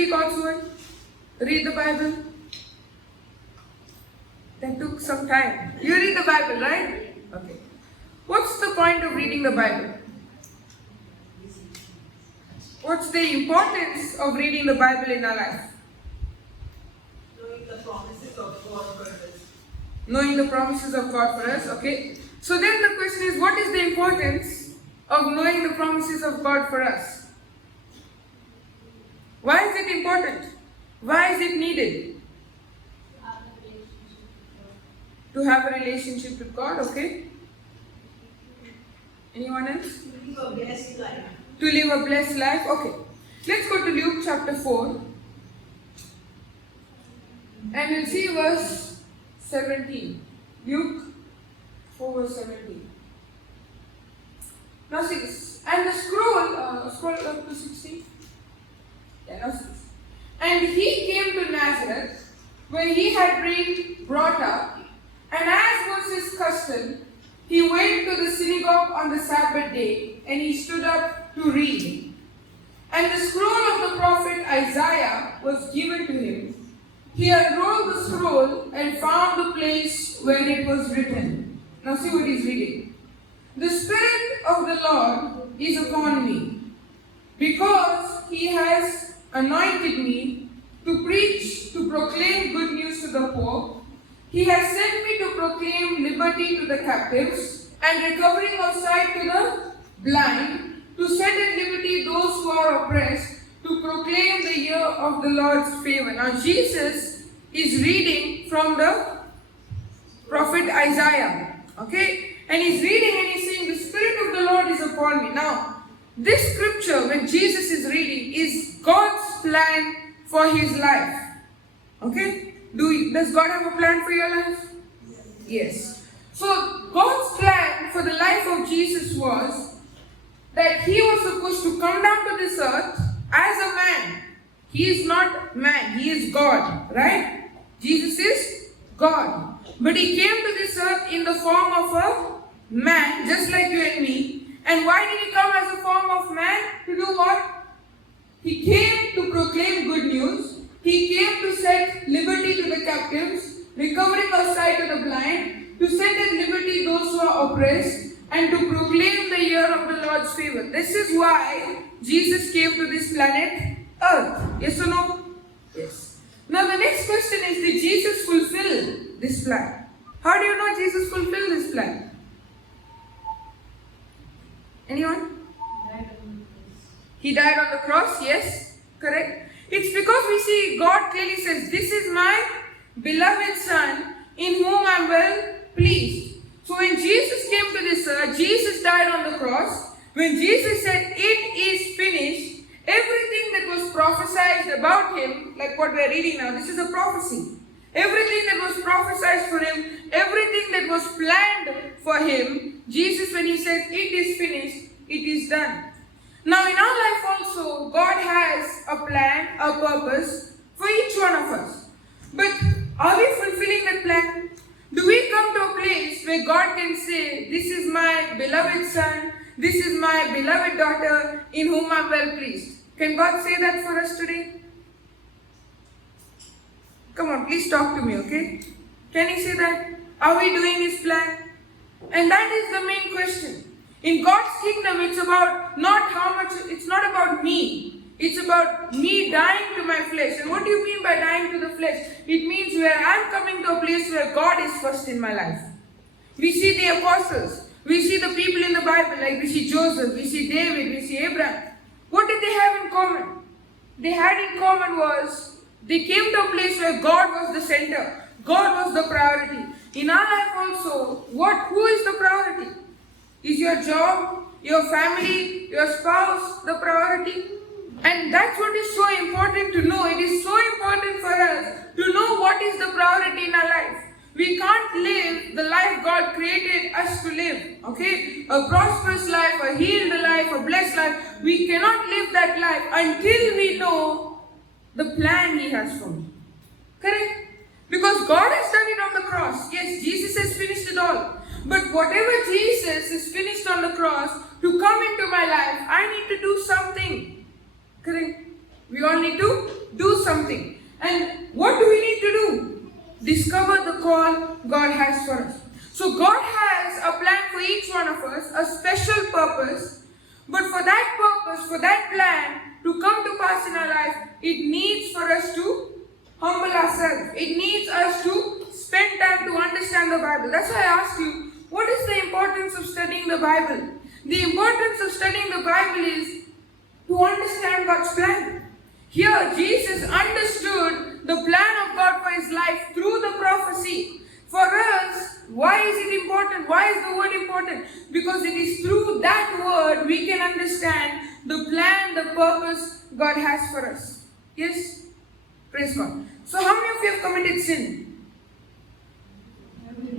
study God's word? Read the Bible? That took some time. You read the Bible, right? Okay. What's the point of reading the Bible? What's the importance of reading the Bible in our life? Knowing the promises of God for us. Knowing the promises of God for us, okay. So then the question is, what is the importance of knowing the promises of God for us? Why is it important? Why is it needed? To have a relationship with God, okay. Anyone else? To live a blessed life. To live a blessed life, okay. Let's go to Luke chapter 4. And we'll see verse 17. Luke 4 verse 17. Now see this. And the scroll up to 16. Yeah, now see this. And he came to Nazareth, where he had been brought up, and as was his custom, he went to the synagogue on the Sabbath day, and he stood up to read. And the scroll of the prophet Isaiah was given to him. He unrolled the scroll and found the place where it was written. Now see what he's reading. The Spirit of the Lord is upon me, because he has anointed me to preach, to proclaim good news to the poor. He has sent me to proclaim liberty to the captives and recovering of sight to the blind, to set at liberty those who are oppressed, to proclaim the year of the Lord's favor. Now Jesus is reading from the prophet Isaiah. Okay? And he's reading and he's saying, the Spirit of the Lord is upon me. Now, this scripture, when Jesus is reading, is God's plan for his life. Okay? Does God have a plan for your life? Yes. So, God's plan for the life of Jesus was that he was supposed to come down to this earth as a man. He is not man, he is God, right? Jesus is God. But he came to this earth in the form of a man, just like you and me. And why did he come as a form of man? To do what? He came to proclaim good news. He came to set liberty to the captives, recovering of sight to the blind, to set at liberty those who are oppressed, and to proclaim the year of the Lord's favor. This is why Jesus came to this planet Earth. Yes or no? Yes. Now the next question is, did Jesus fulfill this plan? How do you know Jesus fulfilled this plan? Anyone? He died on the cross, yes? Correct? It's because we see God clearly says, this is my beloved Son in whom I am well pleased. So when Jesus came to this earth, Jesus died on the cross. When Jesus said, it is finished, everything that was prophesied about him, like what we are reading now, this is a prophecy. Everything that was prophesied for him, everything that was planned for him, Jesus, when he said, it is finished, it is done. Now in our life also, God has a plan, a purpose for each one of us. But are we fulfilling that plan? Do we come to a place where God can say, this is my beloved Son, this is my beloved daughter in whom I am well pleased? Can God say that for us today? Come on, please talk to me, okay? Can he say that? Are we doing his plan? And that is the main question. In God's kingdom, it's about not how much, it's not about me. It's about me dying to my flesh. And what do you mean by dying to the flesh? It means where I'm coming to a place where God is first in my life. We see the apostles. We see the people in the Bible, like we see Joseph, we see David, we see Abraham. What did they have in common? They had in common was, they came to a place where God was the center. God was the priority. In our life also, who is the priority? Is your job, your family, your spouse the priority? And that's what is so important to know. It is so important for us to know what is the priority in our life. We can't live the life God created us to live. Okay? A prosperous life, a healed life, a blessed life. We cannot live that life until we know the plan He has for me. Correct? Because God has done it on the cross. Yes, Jesus has finished it all. But whatever Jesus has finished on the cross, to come into my life, I need to do something. Correct? We all need to do something. And what do we need to do? Discover the call God has for us. So God has a plan for each one of us, a special purpose. But for that purpose, for that plan to come to pass in our life, it needs for us to humble ourselves. It needs us to spend time to understand the Bible. That's why I asked you, what is the importance of studying the Bible? The importance of studying the Bible is to understand God's plan. Here, Jesus understood the plan of God for his life through the prophecy. For us, why is it important? Why is the word important? Because it is through that word we can understand the plan, the purpose God has for us. Yes? Praise God. So how many of you have committed sin?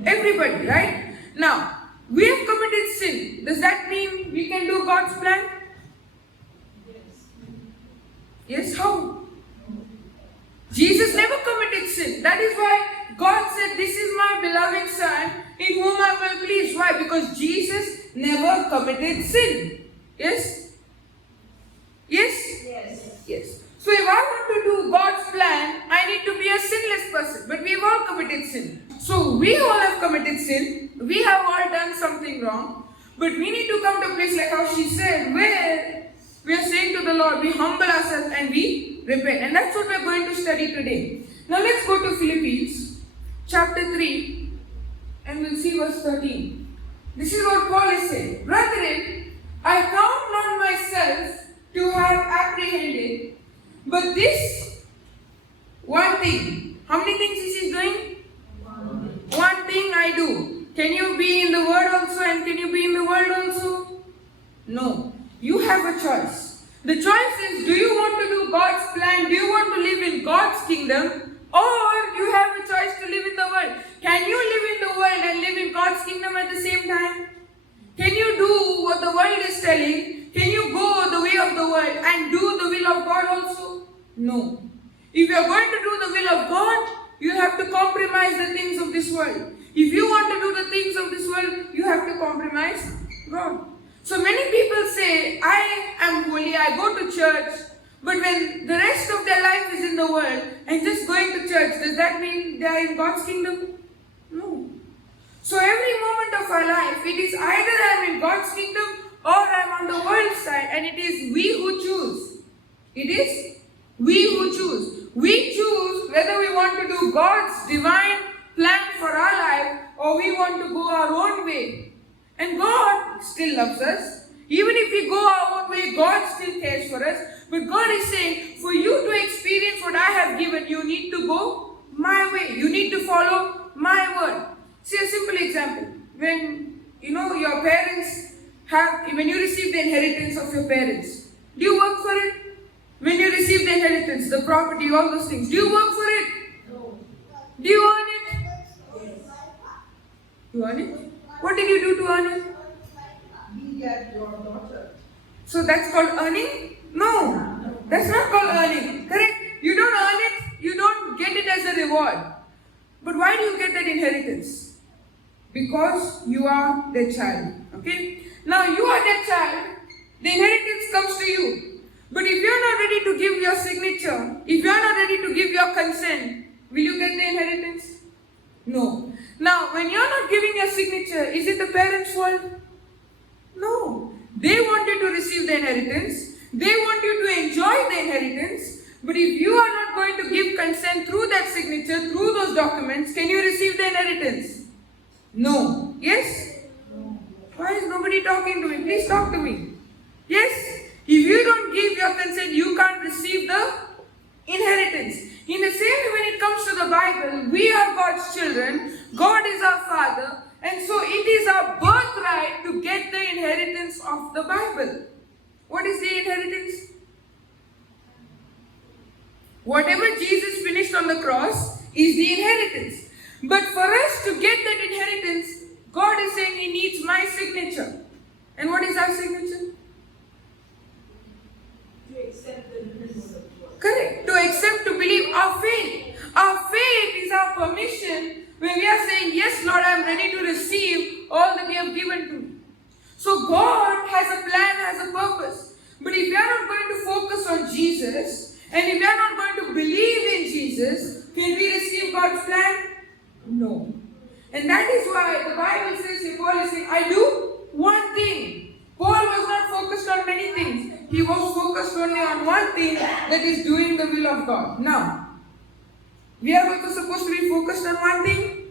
Everybody, right? Now, we have committed sin. Does that mean we can do God's plan? Yes, how? Jesus never committed sin. That is why God said, "This is my beloved Son, in whom I will please." Why? Because Jesus never committed sin. Yes? Yes? Yes. Yes. So if I want to do God's plan, I need to be a sinless person. But we've all committed sin. So we all have committed sin. We have all done something wrong. But we need to come to a place like how she said, where we are saying to the Lord, we humble ourselves and we repent. And that's what we're going to study today. Now let's go to Philippians chapter 3 and we'll see verse 13. This is what Paul is saying. "Brethren, I count not myself to have apprehended, but this one thing." How many things is he doing? One thing I do. Can you be in the word also and can you be in the world also? No. You have a choice. The choice is, do you want to do God's plan? Do you want to live in God's kingdom? Or you have a choice to live in the world. Can you live in the world and live in God's kingdom at the same time? Can you do what the world is telling? Can you go the way of the world and do the will of God also? No. If you are going to do the will of God, you have to compromise the things of this world. If you want to do the things of this world, you have to compromise God. So many people say, "I am holy, I go to church," but when the rest of their life is in the world and just going to church, does that mean they are in God's kingdom? No. So every moment of our life, it is either I am in God's kingdom or I am on the world side, and it is we who choose. It is we who choose. We choose whether we want to do God's divine plan for our life or we want to go our own way. And God still loves us. Even if we go our own way, God still cares for us. But God is saying, for you to experience what I have given, you need to go my way. You need to follow my word. See a simple example. When your parents when you receive the inheritance of your parents, do you work for it? When you receive the inheritance, the property, all those things, do you work for it? No. Do you earn it? Yes. You earn it? What did you do to earn it? Be at your daughter. So that's called earning? No, that's not called earning. Correct? You don't earn it, you don't get it as a reward. But why do you get that inheritance? Because you are their child. Okay? Now you are their child, the inheritance comes to you. But if you're not ready to give your signature, if you're not ready to give your consent, will you get the inheritance? No. Now, when you're not giving your signature, is it the parents' fault? No. They want you to receive the inheritance. They want you to enjoy the inheritance. But if you are not going to give consent through that signature, through those documents, can you receive the inheritance? No. Yes? No. Why is nobody talking to me? Please talk to me. Yes? If you don't give your consent, you can't receive the inheritance. In the same way, when it comes to the Bible, we are God's children. God is our Father. And so it is our birthright to get the inheritance of the Bible. What is the inheritance? Whatever Jesus finished on the cross is the inheritance. But for us to get that inheritance, God is saying He needs my signature. And what is our signature? To accept the repentance of God. Correct. To accept, to believe, our faith. Our faith is our permission when we are saying, "Yes, Lord, I am ready to receive all that you have given to me." So God has a plan, has a purpose. But if we are not going to focus on Jesus And if we are not going to believe in Jesus, can we receive God's plan? No. And that is why the Bible says, Paul is saying, I do one thing. Paul was not focused on many things. He was focused only on one thing, that is doing the will of God. Now, we are also supposed to be focused on one thing?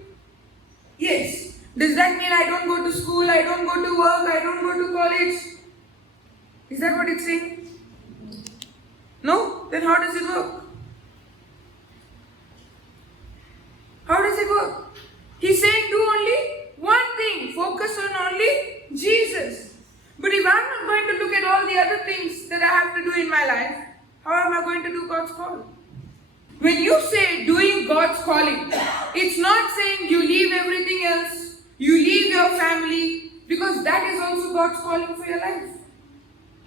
Yes. Does that mean I don't go to school, I don't go to work, I don't go to college? Is that what it's saying? No? Then how does it work? How does it work? He's saying do only one thing. Focus on only Jesus. But if I'm not going to look at all the other things that I have to do in my life, how am I going to do God's call? When you say doing God's calling, it's not saying you leave everything else, you leave your family, because that is also God's calling for your life.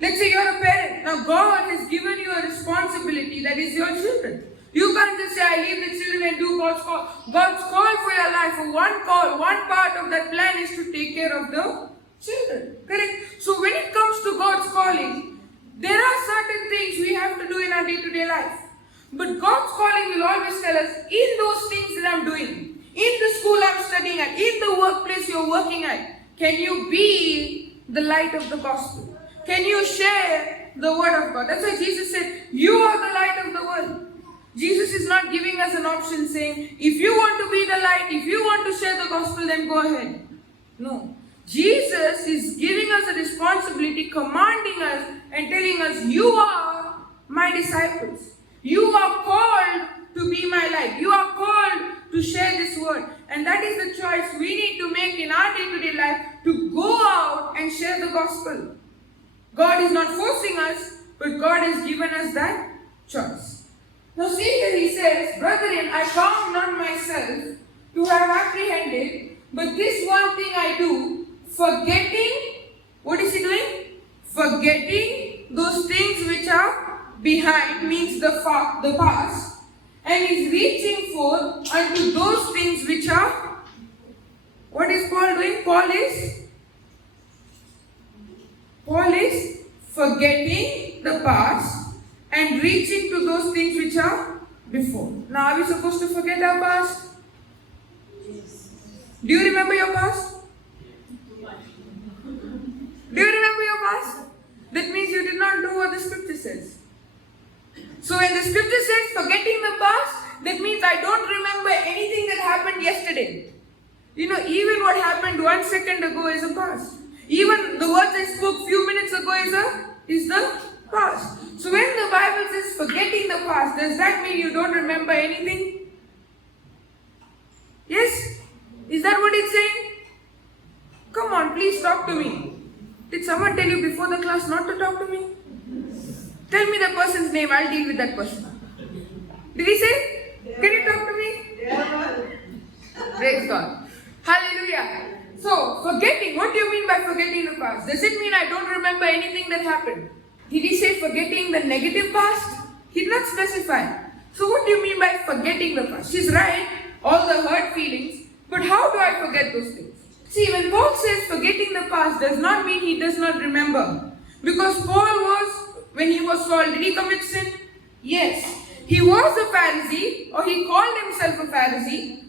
Let's say you're a parent. Now God has given you a responsibility, that is your children. You can't just say, I leave the children and do God's call. God's call for your life, for one call, one part of that plan is to take care of the children. Correct? So when it comes to God's calling, there are certain things we have to do in our day-to-day life. But God's calling will always tell us, in those things that I'm doing, in the school I'm studying at, in the workplace you're working at, can you be the light of the gospel? Can you share the word of God? That's why Jesus said, you are the light of the world. Jesus is not giving us an option saying, if you want to be the light, if you want to share the gospel, then go ahead. No. Jesus is giving us a responsibility, commanding us and telling us, you are my disciples. You are called to be my light. You are called to share this word. And that is the choice we need to make in our day-to-day life, to go out and share the gospel. God is not forcing us, but God has given us that choice. Now see here he says, brethren, I count not myself to have apprehended, but this one thing I do, forgetting, what is he doing? Forgetting those things which are behind, means the past, and is reaching forth unto those things which are, what is Paul doing? Paul is forgetting the past and reaching to those things which are before. Now, are we supposed to forget our past? Do you remember your past? Do you remember your past? That means you did not do what the scripture says. So when the scripture says forgetting the past, that means I don't remember anything that happened yesterday. You know, even what happened 1 second ago is a past. Even the words I spoke few minutes ago is the past. So when the Bible says forgetting the past, does that mean you don't remember anything? Yes? Is that what it's saying? Come on, please talk to me. Did someone tell you before the class not to talk to me? Tell me the person's name, I'll deal with that person. Did he say? Can you talk to me? Praise God. Hallelujah. So, forgetting, what do you mean by forgetting the past? Does it mean I don't remember anything that happened? Did he say forgetting the negative past? He did not specify. So what do you mean by forgetting the past? He's right, all the hurt feelings, but how do I forget those things? See, when Paul says forgetting the past does not mean he does not remember. Because Paul was, when he was Saul, did he commit sin? Yes. He was a Pharisee, or he called himself a Pharisee,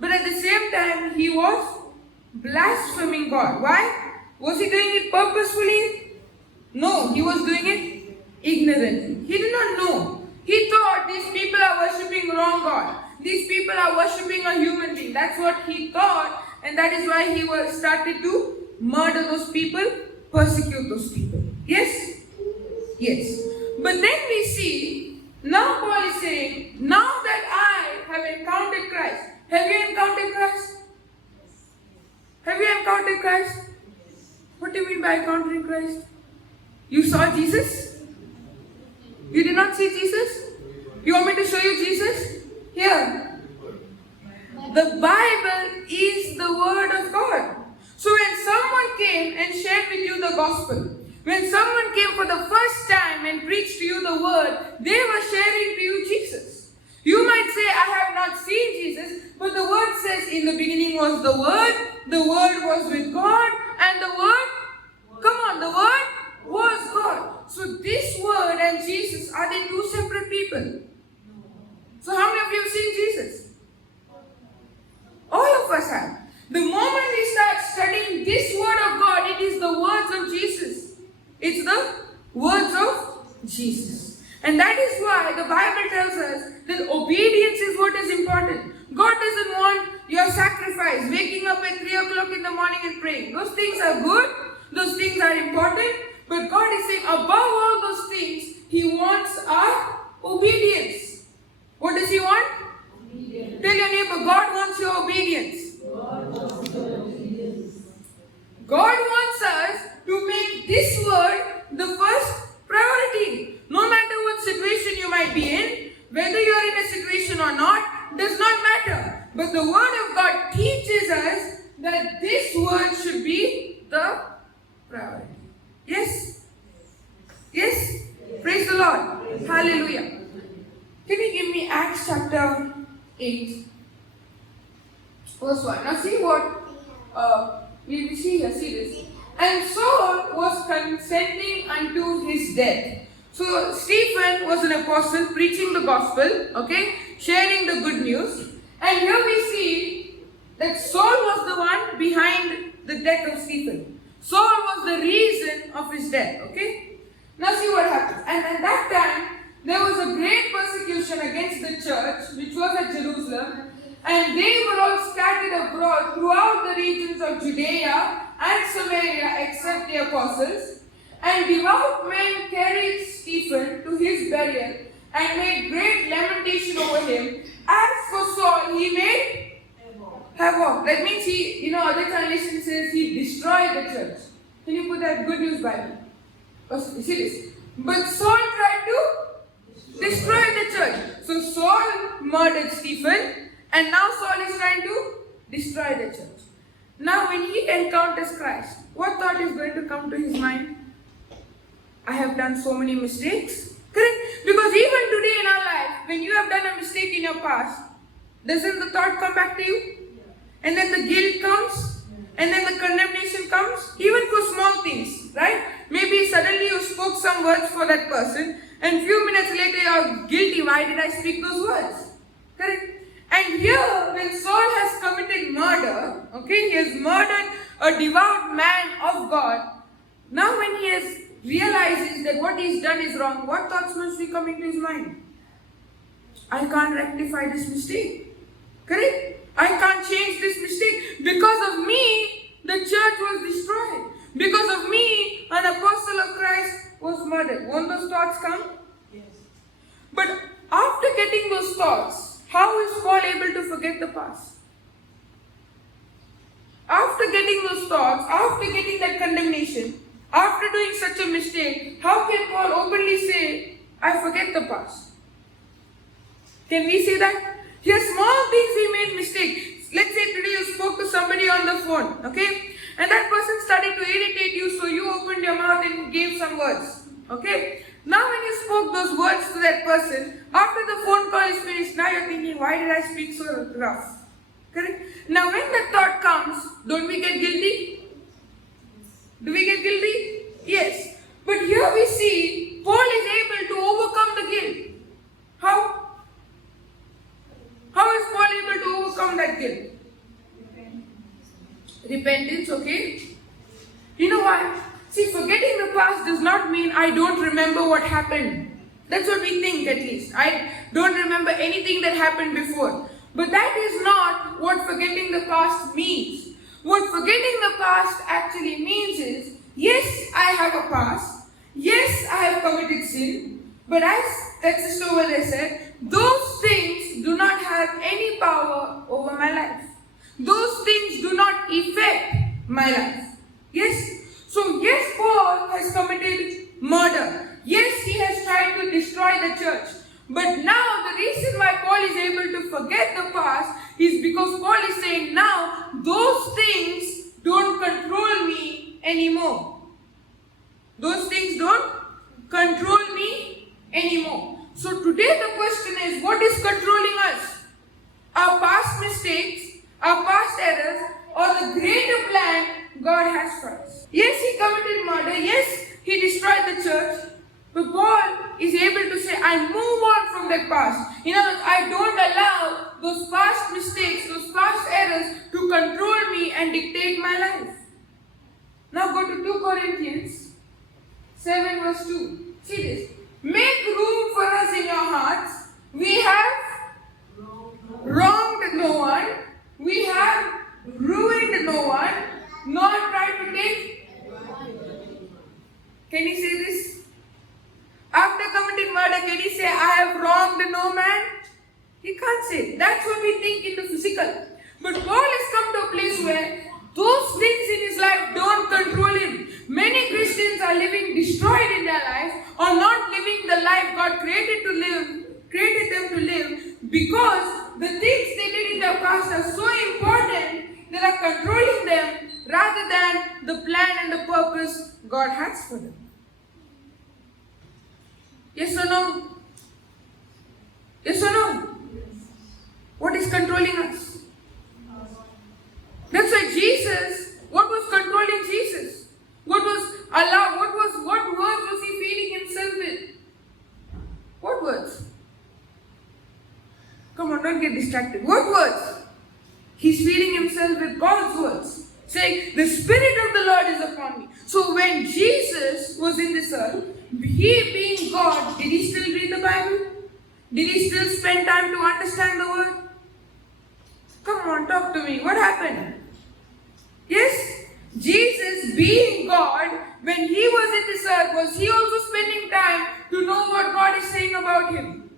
but at the same time he was blaspheming God. Why? Was he doing it purposefully? No, he was doing it ignorantly. He did not know. He thought these people are worshipping wrong God. These people are worshipping a human being. That's what he thought, and that is why he started to murder those people, persecute those people. Yes? Yes. But then we see, now Paul is saying, now that I have encountered Christ. Have you encountered Christ? Have you encountered Christ? What do you mean by encountering Christ? You saw Jesus? You did not see Jesus? You want me to show you Jesus? Here. The Bible is the Word of God. So when someone came and shared with you the gospel, when someone came for the first time and preached to you the Word, they were sharing to you Jesus. You might say, I have not seen Jesus, but the Word says, in the beginning was the Word was with God, and the Word was God. So this Word and Jesus, are they two separate people? people. So how many of you have seen Jesus? All of us have. The moment we start studying this word of God, it is the words of Jesus. It's the words of Jesus. And that is why the Bible tells us that obedience is what is important. God doesn't want your sacrifice, waking up at 3 o'clock in the morning and praying. Those things are good. Those things are important. But God is saying above all those things, He wants our obedience. What does He want? Obedience. Tell your neighbor, God wants your obedience. God wants us to make this word the first priority. No matter what situation you might be in, whether you are in a situation or not, does not matter. But the word of God teaches us that this word should be the priority. Yes? Yes? Praise the Lord. Hallelujah. Can you give me Acts chapter 8? Verse 1. Now see what we see here. See this. And Saul was consenting unto his death. So Stephen was an apostle preaching the gospel, okay, sharing the good news. And here we see that Saul was the one behind the death of Stephen. Saul was the reason of his death, okay. Now see what happens. And at that time, there was a great persecution against the church, which was at Jerusalem. And they were all scattered abroad throughout the regions of Judea and Samaria, except the apostles. And devout men carried Stephen to his burial and made great lamentation over him. As for Saul, he made havoc. That means he, other translation says he destroyed the church. Can you put that Good News Bible? You see this? But Saul tried to destroy the church. So Saul murdered Stephen, and now Saul is trying to destroy the church. Now when he encounters Christ, what thought is going to come to his mind? I have done so many mistakes. Correct? Because even today in our life, when you have done a mistake in your past, doesn't the thought come back to you? And then the guilt comes, and then the condemnation comes, even for small things, right? Maybe suddenly you spoke some words for that person, and few minutes later you are guilty. Why did I speak those words? Correct? And here, when Saul has committed murder, okay, he has murdered a devout man of God. Now when he realizes that what he's done is wrong, what thoughts must be coming to his mind? I can't rectify this mistake. Correct? I can't change this mistake. Because of me, the church was destroyed. Because of me, an apostle of Christ was murdered. Won't those thoughts come? Yes. But after getting those thoughts, how is Paul able to forget the past? After getting those thoughts, after getting that condemnation, after doing such a mistake, how can Paul openly say, I forget the past? Can we say that? Here, small things we made mistakes. Let's say today you spoke to somebody on the phone, okay? And that person started to irritate you, so you opened your mouth and gave some words, okay? Now when you spoke those words to that person, after the phone call is finished, now you're thinking, why did I speak so rough? Correct? Now when that thought comes, don't we get guilty? Do we get guilty? Yes. But here we see, Paul is able to overcome the guilt. How? How is Paul able to overcome that guilt? Repentance, okay? You know why? See, forgetting the past does not mean I don't remember what happened. That's what we think, at least. I don't remember anything that happened before. But that is not what forgetting the past means. What forgetting the past actually means is, yes, I have a past. Yes, I have committed sin. But as that sister over there said, those things do not have any power over my life. Those things do not affect my life. Yes? So yes, Paul has committed murder. Yes, he has tried to destroy the church. But now the reason why Paul is able to forget the past is because Paul is saying now those things don't control me anymore. Those things don't control me anymore. So today the question is, what is controlling us? Our past mistakes, our past errors, or the greater plan God has for us? Yes, he committed murder. Yes, he destroyed the church. But Paul is able to say, I move on from that past. In other words, I don't allow those past mistakes, those past errors to control me and dictate my life. Now go to 2 Corinthians 7 verse 2. See this. Make room for us in your hearts. We have wronged no one. We have ruined no one. Nor tried to take. Can you say this? After committing murder, can he say, I have wronged no man? He can't say. That's what we think in the physical. But Paul has come to a place where those things in his life don't control him. Many Christians are living destroyed in their life or not living the life God created them to live because the things they did in their past are so important that are controlling them rather than the plan and the purpose God has for them. Yes or no? Yes or no? What is controlling us? That's why Jesus, what was controlling Jesus? What words was he feeding himself with? What words? Come on, don't get distracted. What words? He's feeding himself with God's words, saying, the Spirit of the Lord is upon me. So when Jesus was in this earth, he being God, did he still read the Bible? Did he still spend time to understand the word? Come on, talk to me. What happened? Yes? Jesus being God, when he was in this earth, was he also spending time to know what God is saying about him?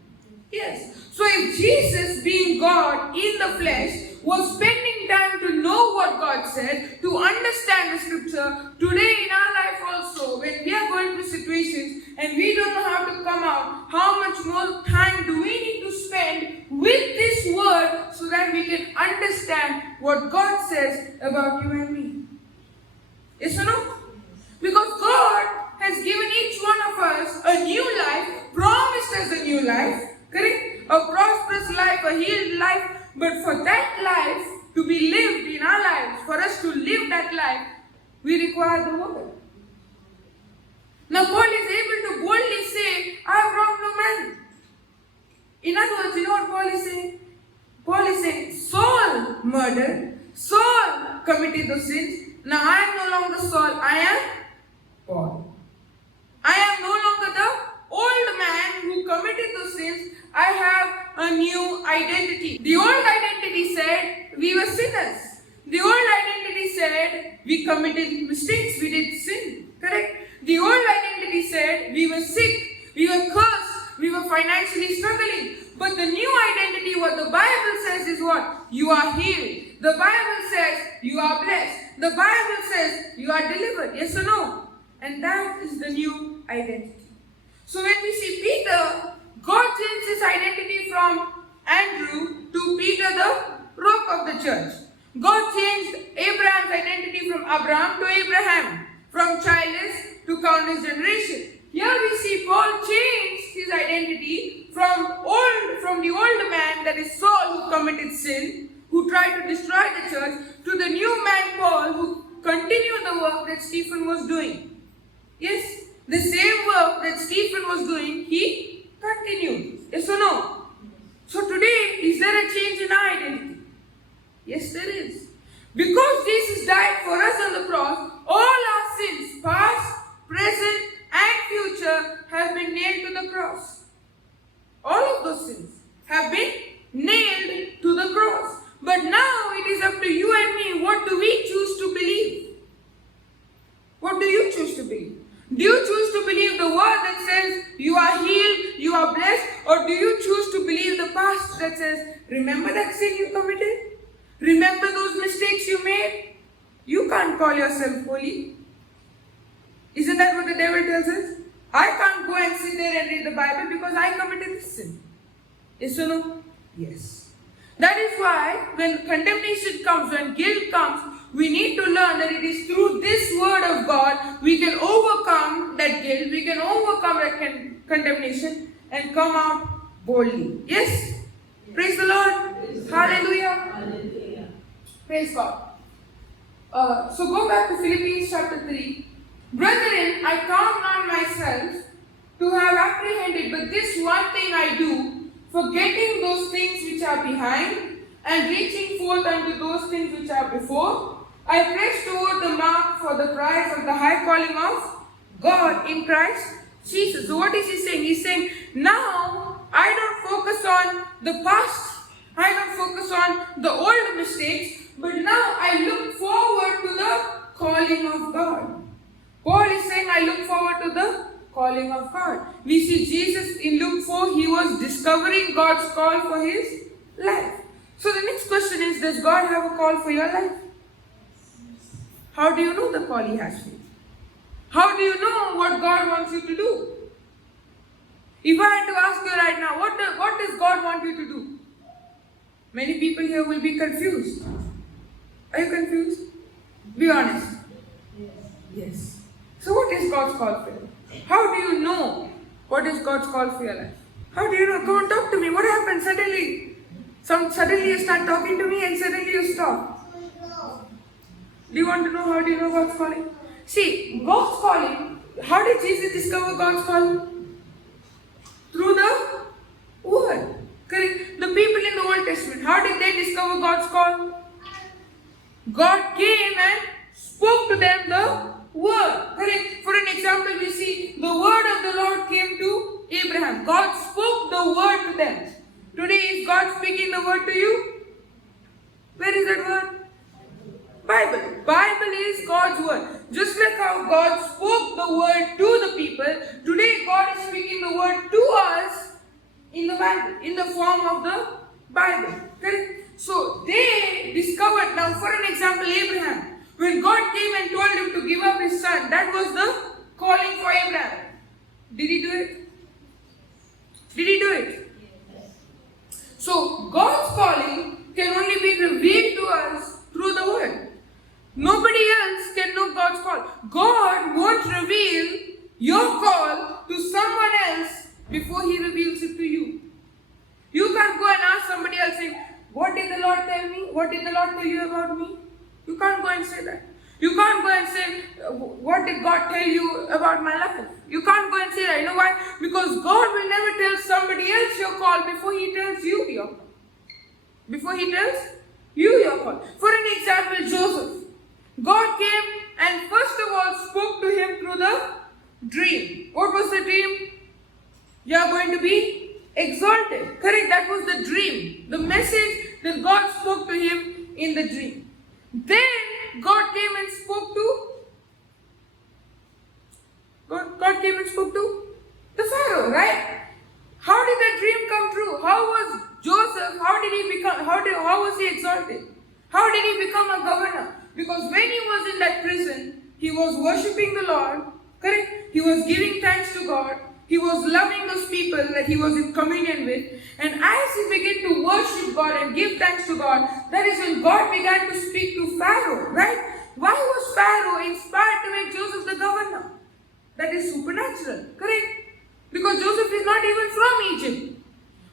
Yes. So if Jesus being God in the flesh was spending time to know what God said, to understand the scripture, today in our life also, when we are going through situations and we don't know how to come out, how much more time do we need to spend with this word so that we can understand what God says about you and me? Yes or no? Because God has given each one of us a new life, promised us a new life, correct? A prosperous life, a healed life. But for that life to be lived in our lives, for us to live that life, we require the word. Now Paul is able to boldly say, I have wronged no man. In other words, you know what Paul is saying? Paul is saying, Saul murdered, Saul committed those sins. Now I am no longer Saul, I am Paul. I am no longer the old man who committed those sins. I have a new identity. The old identity said we were sinners. The old identity said we committed mistakes, we did sin. Correct? The old identity said we were sick, we were cursed, we were financially struggling. But the new identity, what the Bible says is what? You are healed. The Bible says you are blessed. The Bible says you are delivered. Yes or no? And that is the new identity. So when we see Peter, God changed his identity from Andrew to Peter, the rock of the church. God changed Abraham's identity from Abraham to Abraham, from childless to countless generation. Here we see Paul changed his identity from the old man, that is Saul, who committed sin, who tried to destroy the church, to the new man Paul, who continued the work that Stephen was doing. Yes, the same work that Stephen was doing, he continued. Yes or no? So today, is there a change in our identity? Yes, there is. Because Jesus died for us on the cross, all our sins, past, present, and future, have been nailed to the cross. All of those sins have been nailed to the cross. But now it is up to you and me. What do we choose to believe? What do you choose to believe? Do you choose to believe the word that says you are healed, you are blessed? Or do you choose to believe the past that says, remember that sin you committed? Remember those mistakes you made? You can't call yourself holy. Isn't that what the devil tells us? I can't go and sit there and read the Bible because I committed this sin. Yes or no? Yes. That is why when condemnation comes, when guilt comes, we need to learn that it is through this word of God we can overcome that guilt, we can overcome that condemnation and come out boldly. Yes? Praise the Lord. Hallelujah. Hallelujah. Praise God. So go back to Philippians chapter 3. Brethren, I count not myself to have apprehended, but this one forgetting those things which are behind, and reaching forth unto those things which are before, I press toward the mark for the prize of the high calling of God in Christ Jesus. So what is he saying? He's saying, now I don't focus on the past. I don't focus on the old mistakes, but now I look forward to the calling of God. Paul is saying, I look forward to the calling of God. We see Jesus in Luke 4, he was discovering God's call for his life. So the next question is, does God have a call for your life? How do you know the call he has for you? How do you know what God wants you to do? If I had to ask you right now, what does God want you to do? Many people here will be confused. Are you confused? Be honest. Yes. So what is God's call for you? How do you know what is God's call for your life? How do you know? Come and talk to me. What happened suddenly? Suddenly you start talking to me and suddenly you stop. Do you want to know how do you know God's calling? See, God's calling, how did Jesus discover God's calling? Through the Word. Correct? The people in the Old Testament, how did they discover God's call? God came and spoke to them the Word. Correct? For an example, we see the Word of the Lord came to Abraham. God spoke the Word to them. Today, is God speaking the Word to you? Where is that Word? Bible. Bible is God's Word. Just like how God spoke the Word to the people, today God is speaking the Word to us in the Bible, in the form of the Bible. Correct? So they discovered, now for an example, Abraham. When God came and told him to give up his son, that was the calling for Abraham. Did he do it? Did he do it? So God's calling can only be revealed to us through the Word. Nobody else can know God's call. God won't reveal your call to someone else before He reveals it to you. You can't go and ask somebody else saying, what did the Lord tell me? What did the Lord tell you about me? You can't go and say that. You can't go and say, what did God tell you about my life? You can't go and say that. You know why? Because God will never tell somebody else your call before He tells you your call. Before He tells you your call. For an example, Joseph. God came and first of all spoke to him through the dream. What was the dream? You are going to be exalted. Correct? That was the dream. The message that God spoke to him in the dream. Then God came and spoke to God came and spoke to the Pharaoh, right? How did that dream come true? How was Joseph, how was he exalted? How did he become a governor? Because when he was in that prison, he was worshipping the Lord, correct? He was giving thanks to God. He was loving those people that he was in communion with. And as he began to worship God and give thanks to God, that is when God began to speak to Pharaoh, right? Why was Pharaoh inspired to make Joseph the governor? That is supernatural, correct? Because Joseph is not even from Egypt.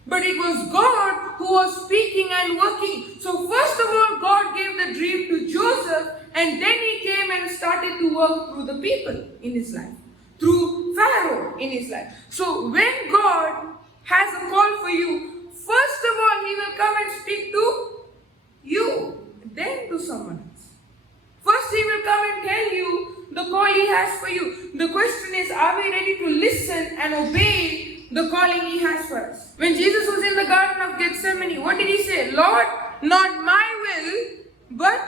But it was God who was speaking and working. So first of all, God gave the dream to Joseph, and then he came and started to work through the people in his life. Through Pharaoh in his life. So when God has a call for you, first of all, He will come and speak to you, then to someone else. First He will come and tell you the call He has for you. The question is, are we ready to listen and obey the calling He has for us? When Jesus was in the Garden of Gethsemane, what did He say? Lord, not my will, but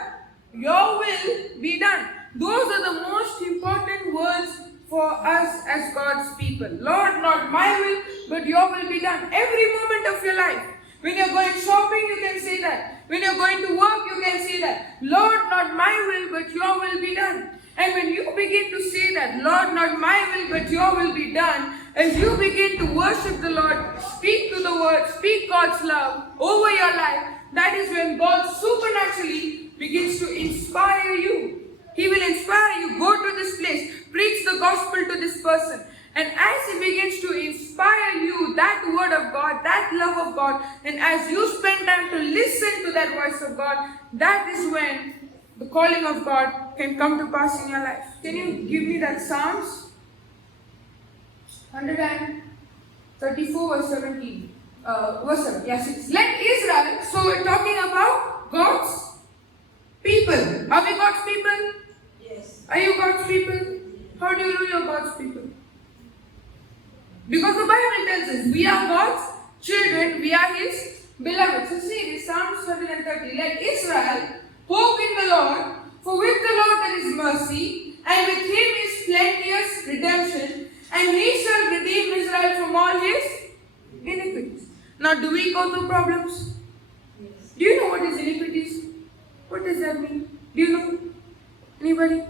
your will be done. Those are the most important words for us as God's people. Lord, not my will, but your will be done. Every moment of your life. When you're going shopping, you can say that. When you're going to work, you can say that. Lord, not my will, but your will be done. And when you begin to say that, Lord, not my will, but your will be done, as you begin to worship the Lord, speak to the Word, speak God's love over your life, that is when God supernaturally begins to inspire you. He will inspire you. Go to this place. Preach the gospel to this person. And as He begins to inspire you, that word of God, that love of God, and as you spend time to listen to that voice of God, that is when the calling of God can come to pass in your life. Can you give me that Psalms 134 verse 17? verse 7. Yeah, 6. Let Israel, so we're talking about God's people. Are we God's people? Yes. Are you God's people? How do you know you're God's people? Because the Bible tells us we are God's children, we are His beloved. So see this Psalms 7 and 30. Let Israel hope in the Lord, for with the Lord there is mercy, and with Him is plenteous redemption, and He shall redeem Israel from all his iniquities. Now, do we go through problems? Yes. Do you know what is iniquities? What does that mean? Do you know? Anybody?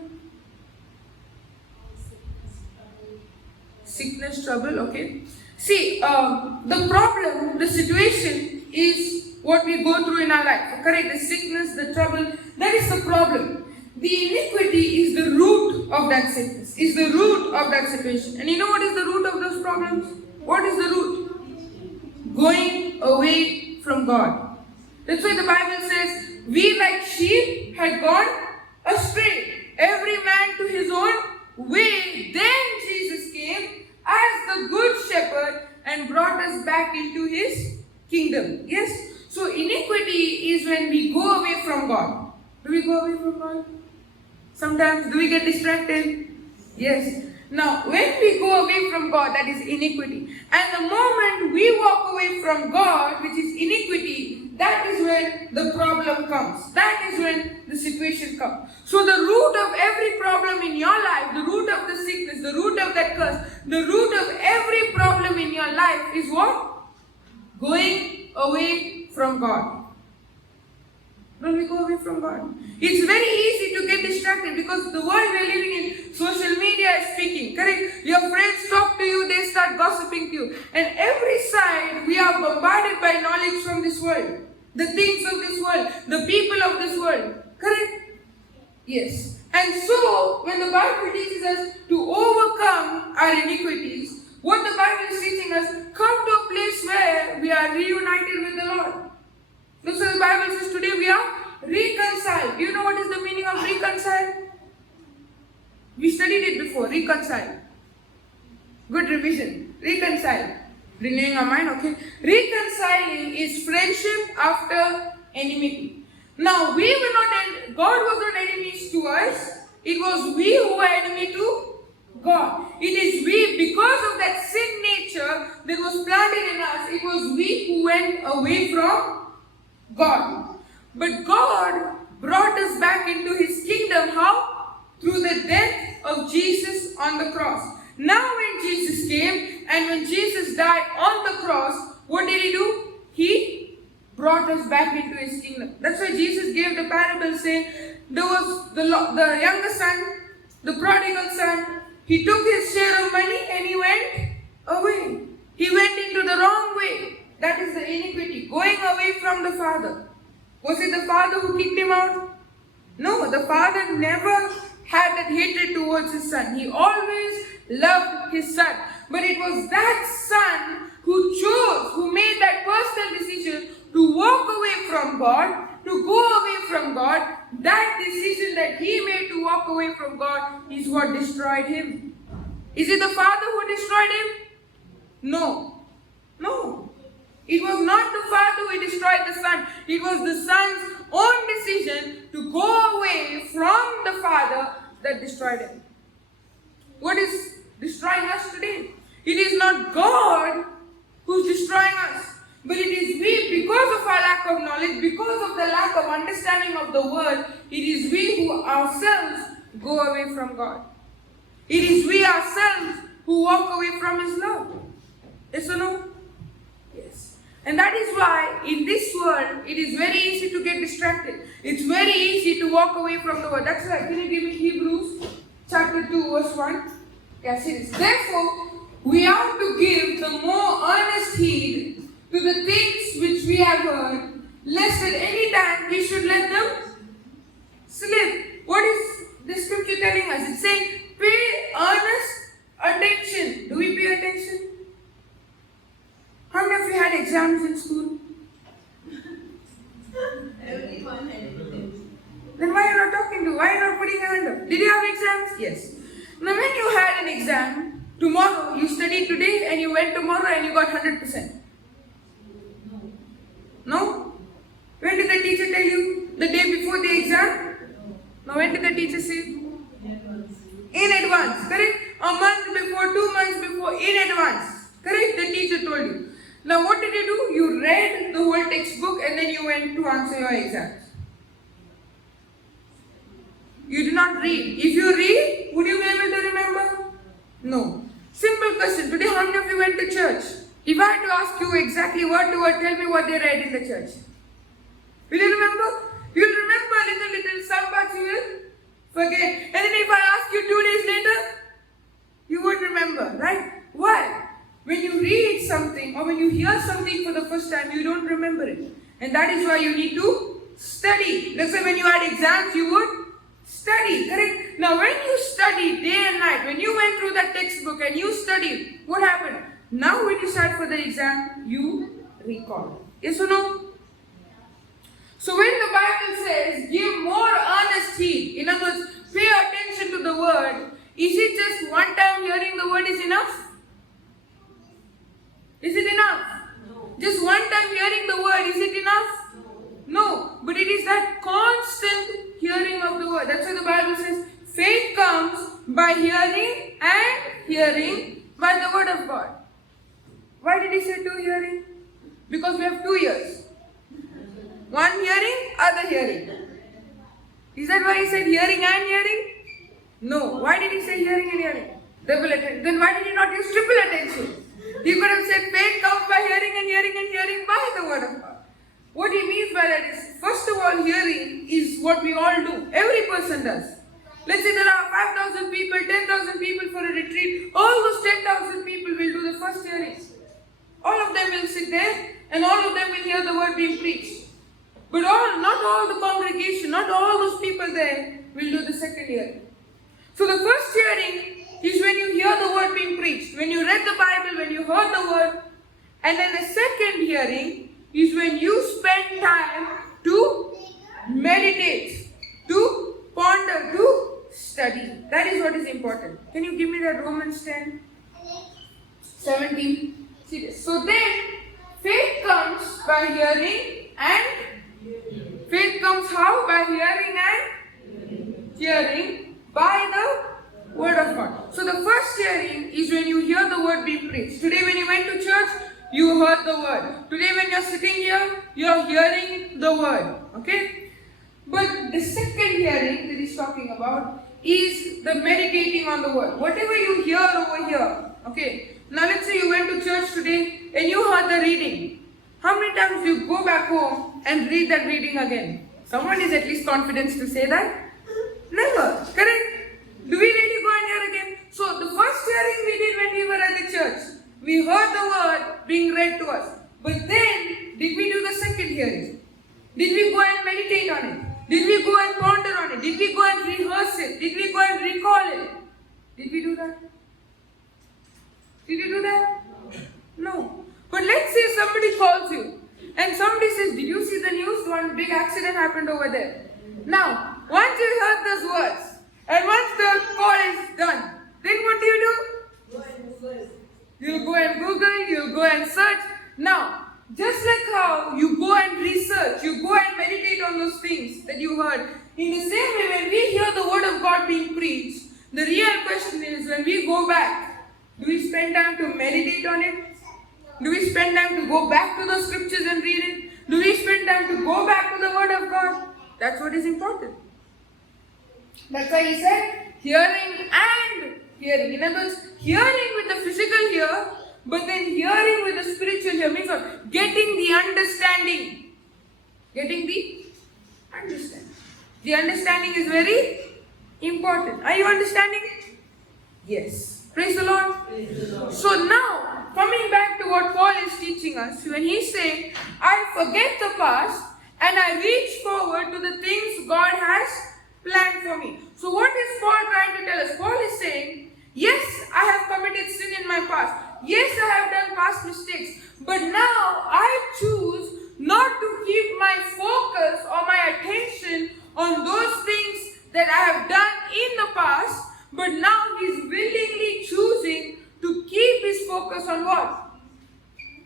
Sickness, trouble, okay. See, the problem, the situation is what we go through in our life. Correct? The sickness, the trouble, that is the problem. The iniquity is the root of that sickness, is the root of that situation. And you know what is the root of those problems? What is the root? Going away from God. That's why the Bible says, we like sheep had gone astray, every man to his own way. Then Jesus came as the good shepherd and brought us back into his kingdom. Yes? So iniquity is when we go away from God. Do we go away from God? Sometimes do we get distracted? Yes. Now, when we go away from God, that is iniquity. And the moment we walk away from God, which is iniquity, that is when the problem comes. That is when the situation comes. So the root of every problem in your life, the root of the sickness, the root of that curse, the root of every problem in your life is what? Going away from God. When we go away from God. It's very easy to get distracted because the world we're living in, social media is speaking, correct? Your friends talk to you, they start gossiping to you. And every side, we are bombarded by knowledge from this world. The things of this world, the people of this world, correct? Yes. And so, when the Bible teaches us to overcome our iniquities, what the Bible is teaching us, come to a place where we are reunited with the Lord. That's what the Bible says today we are reconciled. Do you know what is the meaning of reconcile? We studied it before, reconcile. Good revision. Reconcile. Renewing our mind, okay? Reconciling is friendship after enmity. Now, we were not, God was not enemies to us. It was we who were enemy to God. It is we, because of that sin nature that was planted in us, it was we who went away from God. But God brought us back into His kingdom. How? Through the death of Jesus on the cross. Now when Jesus came and when Jesus died on the cross, what did He do? He brought us back into His kingdom. That's why Jesus gave the parable saying, there was the younger son, the prodigal son. He took his share of money and he went away. He went into the wrong way. That is the iniquity, going away from the Father. Was it the Father who kicked him out? No, the Father never had that hatred towards His Son. He always loved His Son. But it was that Son who chose, who made that personal decision to walk away from God, to go away from God. That decision that He made to walk away from God is what destroyed Him. Is it the Father who destroyed Him? No. No. It was not the Father who destroyed the Son. It was the Son's own decision to go away from the Father that destroyed Him. What is destroying us today? It is not God who's destroying us, but it is we, because of our lack of knowledge, because of the lack of understanding of the Word, it is we who ourselves go away from God. It is we ourselves who walk away from His love. Yes or no? Yes. And that is why in this world, it is very easy to get distracted. It's very easy to walk away from the Word. That's why, can you give me Hebrews chapter 2 verse 1? Yeah, see this. Therefore, we are to give the more earnest heed to the things which we have heard, lest at any time we should let them slip. What is this scripture telling us? It's saying, pay earnest attention. Do we pay attention? How many of you had exams in school? Everyone had it. Then why are you not talking to? Why are you not putting your hand up? Did you have exams? Yes. Now when you had an exam, tomorrow, you studied today and you went tomorrow and you got 100%. No? When did the teacher tell you? The day before the exam? No, when did the teacher say? In advance, correct? A month before, 2 months before, in advance. Correct? The teacher told you. Now what did you do? You read the whole textbook and then you went to answer your exams. You do not read. If you read, would you be able to remember? No. Simple question. Today, how many of you went to church? If I had to ask you exactly word to word, tell me what they read in the church. Will you remember? You will remember little. Some parts you will forget. And then if I ask you 2 days later, you won't remember, right? Why? When you read something or when you hear something for the first time, you don't remember it. And that is why you need to study. Let's say when you had exams, you would study, correct? Now when you study day and night, when you went through that textbook and you studied, what happened? Now when you start for the exam, you recall. Yes or no? So when the Bible says, give more earnest heed, in other words, pay attention to the word, is it just one time hearing the word is enough? Is it enough? No. Just one time hearing the word, is it enough? No. But it is that constant hearing of the word. That's why the Bible says, faith comes by hearing and hearing by the word of God. Why did he say 2 hearing? Because we have 2 ears. One hearing, other hearing. Is that why he said hearing and hearing? No. Why did he say hearing and hearing? Double attention. Then why did he not use triple attention? He could have said faith comes by hearing and hearing and hearing by the word of God. What he means by that is, first of all, hearing is what we all do. Every person does. Let's say there are 5,000 people, 10,000 people for a retreat. All those 10,000 people will do the first hearing. All of them will sit there and all of them will hear the word being preached. But not all the congregation, not all those people there will do the second hearing. So the first hearing is when you hear the word being preached, when you read the Bible, when you heard the word. And then the second hearing is when you spend time to meditate, to ponder, to study. That is what is important. Can you give me that Romans 10, 17? See this. So then, faith comes by hearing and faith comes how? By hearing and hearing by the word of God. So the first hearing is when you hear the word being preached. Today when you went to church, you heard the word. Today when you're sitting here, you're hearing the word. Okay? But the second hearing that he's talking about is the meditating on the word. Whatever you hear over here. Okay? Now let's say you went to church today and you heard the reading. How many times do you go back home and read that reading again? Someone is at least confident to say that? Never. Correct? Do we really go and hear again? So the first hearing we did when we were at the church, we heard the word being read to us. But then, did we do the second hearing? Did we go and meditate on it? Did we go and ponder on it? Did we go and rehearse it? Did we go and recall it? Did we do that? Did you do that? No. But let's say somebody calls you and somebody says, did you see the news? One big accident happened over there. Now, once you heard those words and once the call is done, then what do you do? Go and Google. You'll go and Google, you'll go and search. Now, just like how you go and research, you go and meditate on those things that you heard, in the same way when we hear the word of God being preached, the real question is when we go back, do we spend time to meditate on it? Do we spend time to go back to the scriptures and read it? Do we spend time to go back to the word of God? That's what is important. That's why he said, hearing and hearing. In other words, hearing with the physical ear, but then hearing with the spiritual ear means what? Getting the understanding. Getting the understanding. The understanding is very important. Are you understanding? Yes. Praise the Lord. Praise the Lord. So now, coming back to what Paul is teaching us, when he's saying, I forget the past and I reach forward to the things God has planned for me. So what is Paul trying to tell us? Paul is saying, yes, I have committed sin in my past. Yes, I have done past mistakes. But now I choose not to keep my focus or my attention on those things that I have done in the past. But now he's willingly choosing to keep his focus on what?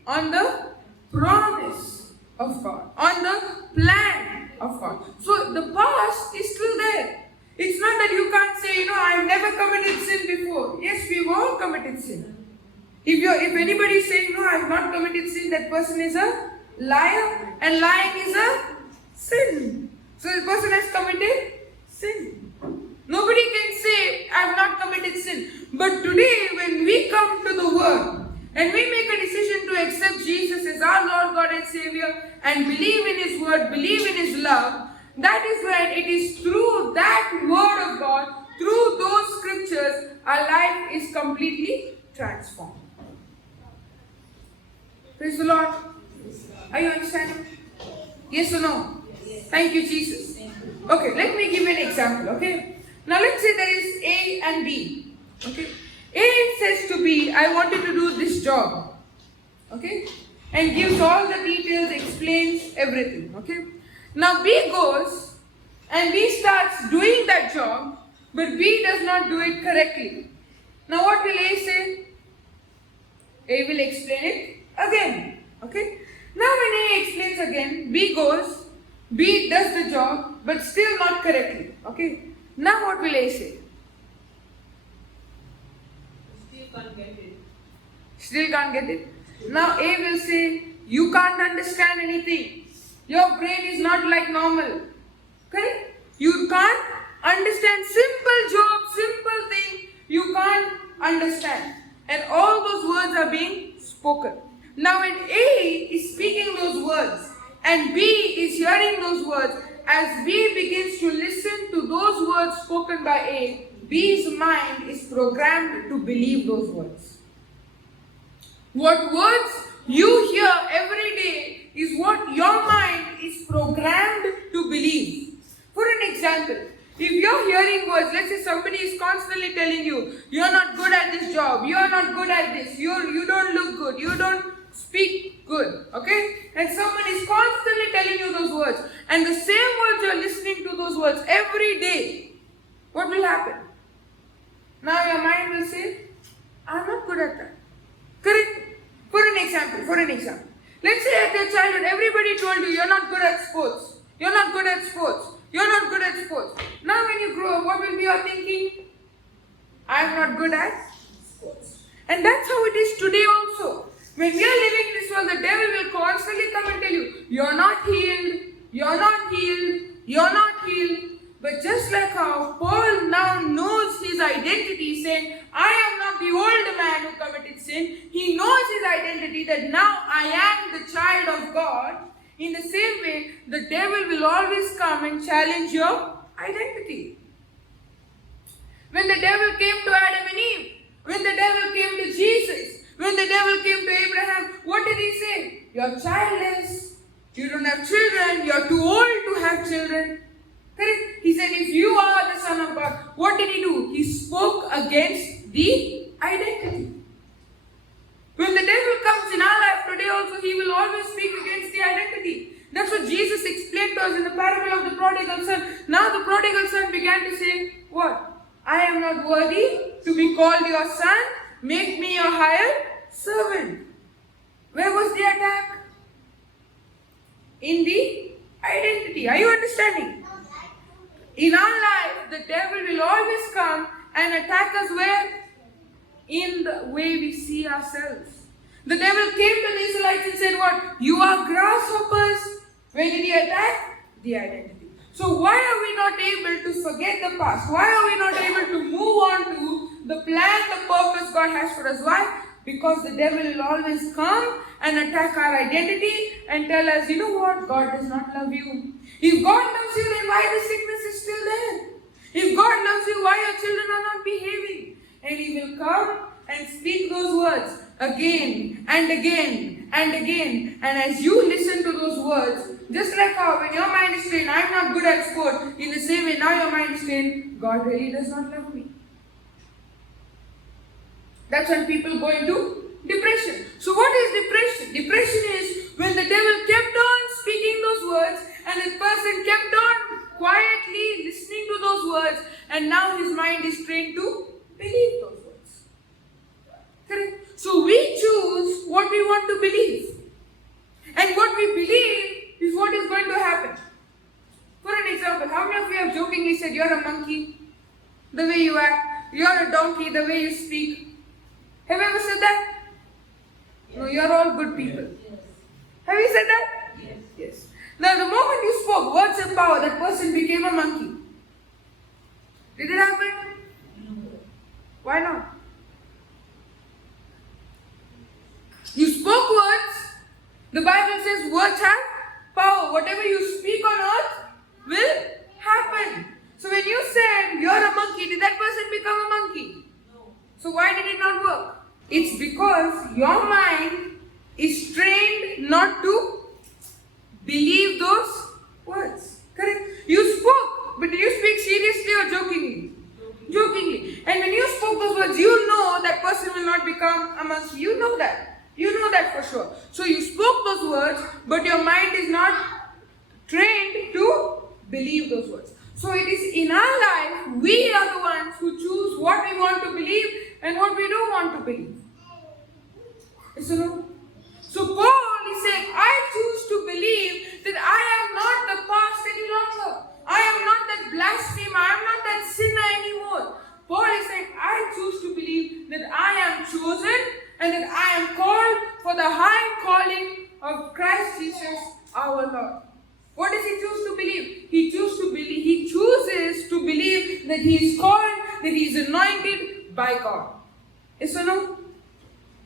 On the promise of God, on the plan of God. So the past is still there. It's not that you can't say, I've never committed sin before. Yes, we've all committed sin. If anybody is saying, no, I've not committed sin, that person is a liar, and lying is a sin. So the person has committed sin. Nobody can say, I've not committed sin. But today, when we come to the Word, and we make a decision to accept Jesus as our Lord, God and Savior, and believe in His Word, believe in His love, that is when it is through that Word of God, through those scriptures, our life is completely transformed. Praise the Lord. Are you understanding? Yes or no? Yes. Thank you, Jesus. Okay, let me give you an example, okay? Now let's say there is A and B, okay? A says to B, I want you to do this job, okay? And gives all the details, explains everything, okay? Now B goes and B starts doing that job, but B does not do it correctly. Now what will A say? A will explain it again, okay? Now when A explains again, B goes, B does the job, but still not correctly, okay? Now what will A say? Still can't get it. Still can't get it. Now A will say, you can't understand anything. Your brain is not like normal. Correct? You can't understand simple job, simple thing. You can't understand. And all those words are being spoken. Now when A is speaking those words and B is hearing those words, as B begins to listen to those words spoken by A, B's mind is programmed to believe those words. What words you hear every day is what your mind is programmed to believe. For an example, if you're hearing words, let's say somebody is constantly telling you, you're not good at this job, you're not good at this, you don't look good, you don't speak good, okay? And someone is constantly telling you those words, and the same words you're listening to those words every day, what will happen? Now your mind will say, I'm not good at that. Correct? For an example. Let's say at your childhood, everybody told you, you're not good at sports. You're not good at sports. You're not good at sports. Now when you grow up, what will be your thinking? I'm not good at sports. And that's how it is today also. When we are living in this world, the devil will constantly come and tell you, you're not healed, you're not healed, you're not healed. But just like how Paul now knows his identity, saying, I am not the old man who committed sin. He knows his identity that now I am the child of God. In the same way, the devil will always come and challenge your identity. When the devil came to Adam and Eve, when the devil came to Jesus, when the devil came to Abraham, what did he say? You're childless, you don't have children, you're too old to have children. Correct? He said, if you are the Son of God, what did he do? He spoke against the identity. When the devil comes in our life today also, he will always speak against the identity. That's what Jesus explained to us in the parable of the prodigal son. Now the prodigal son began to say, what? I am not worthy to be called your son. Make me your hired servant. Where was the attack? In the identity. Are you understanding? In our life, the devil will always come and attack us where? In the way we see ourselves. The devil came to the Israelites and said, what? You are grasshoppers. Where did he attack? The identity. So why are we not able to forget the past? Why are we not able to move on to the plan, the purpose God has for us? Why? Because the devil will always come and attack our identity and tell us, you know what? God does not love you. If God loves you, then why the sickness is still there? If God loves you, why your children are not behaving? And He will come and speak those words again and again and again. And as you listen to those words, just like how when your mind is trained, I'm not good at sport, in the same way now your mind is trained, God really does not love me. That's when people go into depression. So what is depression? Depression is when the devil kept on speaking those words and the person kept on quietly listening to those words, and now his mind is trained to believe those words. Correct? So we choose what we want to believe. And what we believe the way you speak. Have you ever said that? No, you're all good people. Yes. Have you said that? Yes. Yes. Now, the moment you spoke words of power, that person became a monkey. Did it happen? No. Why not? You spoke words. The Bible says words have power. Whatever you speak on earth will happen. So when you said you're a monkey, did that person become a monkey? No. So why did it not work? It's because your mind is trained not to believe those words. Correct? You spoke, but did you speak seriously or jokingly? Jokingly. And when you spoke those words, you know that person will not become a monkey. You know that. You know that for sure. So you spoke those words, but your mind is not trained to believe those words. So it is in our life, we are the ones who choose what we want to believe and what we don't want to believe. Yes or no? So Paul is saying, I choose to believe that I am not the past any longer. I am not that blasphemer. I am not that sinner anymore. Paul is saying, I choose to believe that I am chosen and that I am called for the high calling of Christ Jesus our Lord. What does he choose to believe? He chooses to believe that he is called, that he is anointed by God. Yes or no?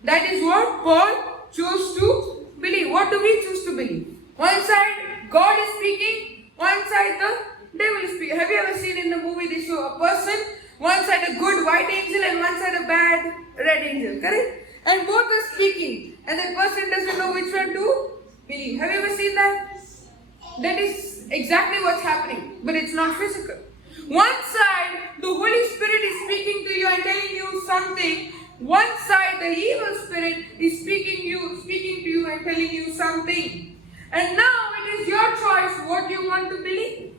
That is what Paul chose to believe. What do we choose to believe? One side, God is speaking. One side, the devil is speaking. Have you ever seen in the movie they show a person, one side a good white angel and one side a bad red angel, correct? And both are speaking. And the person doesn't know which one to believe. Have you ever seen that? That is exactly what's happening. But it's not physical. One side, the Holy Spirit is speaking to you and telling you something. One side, the evil spirit is speaking to you and telling you something. And now it is your choice what you want to believe.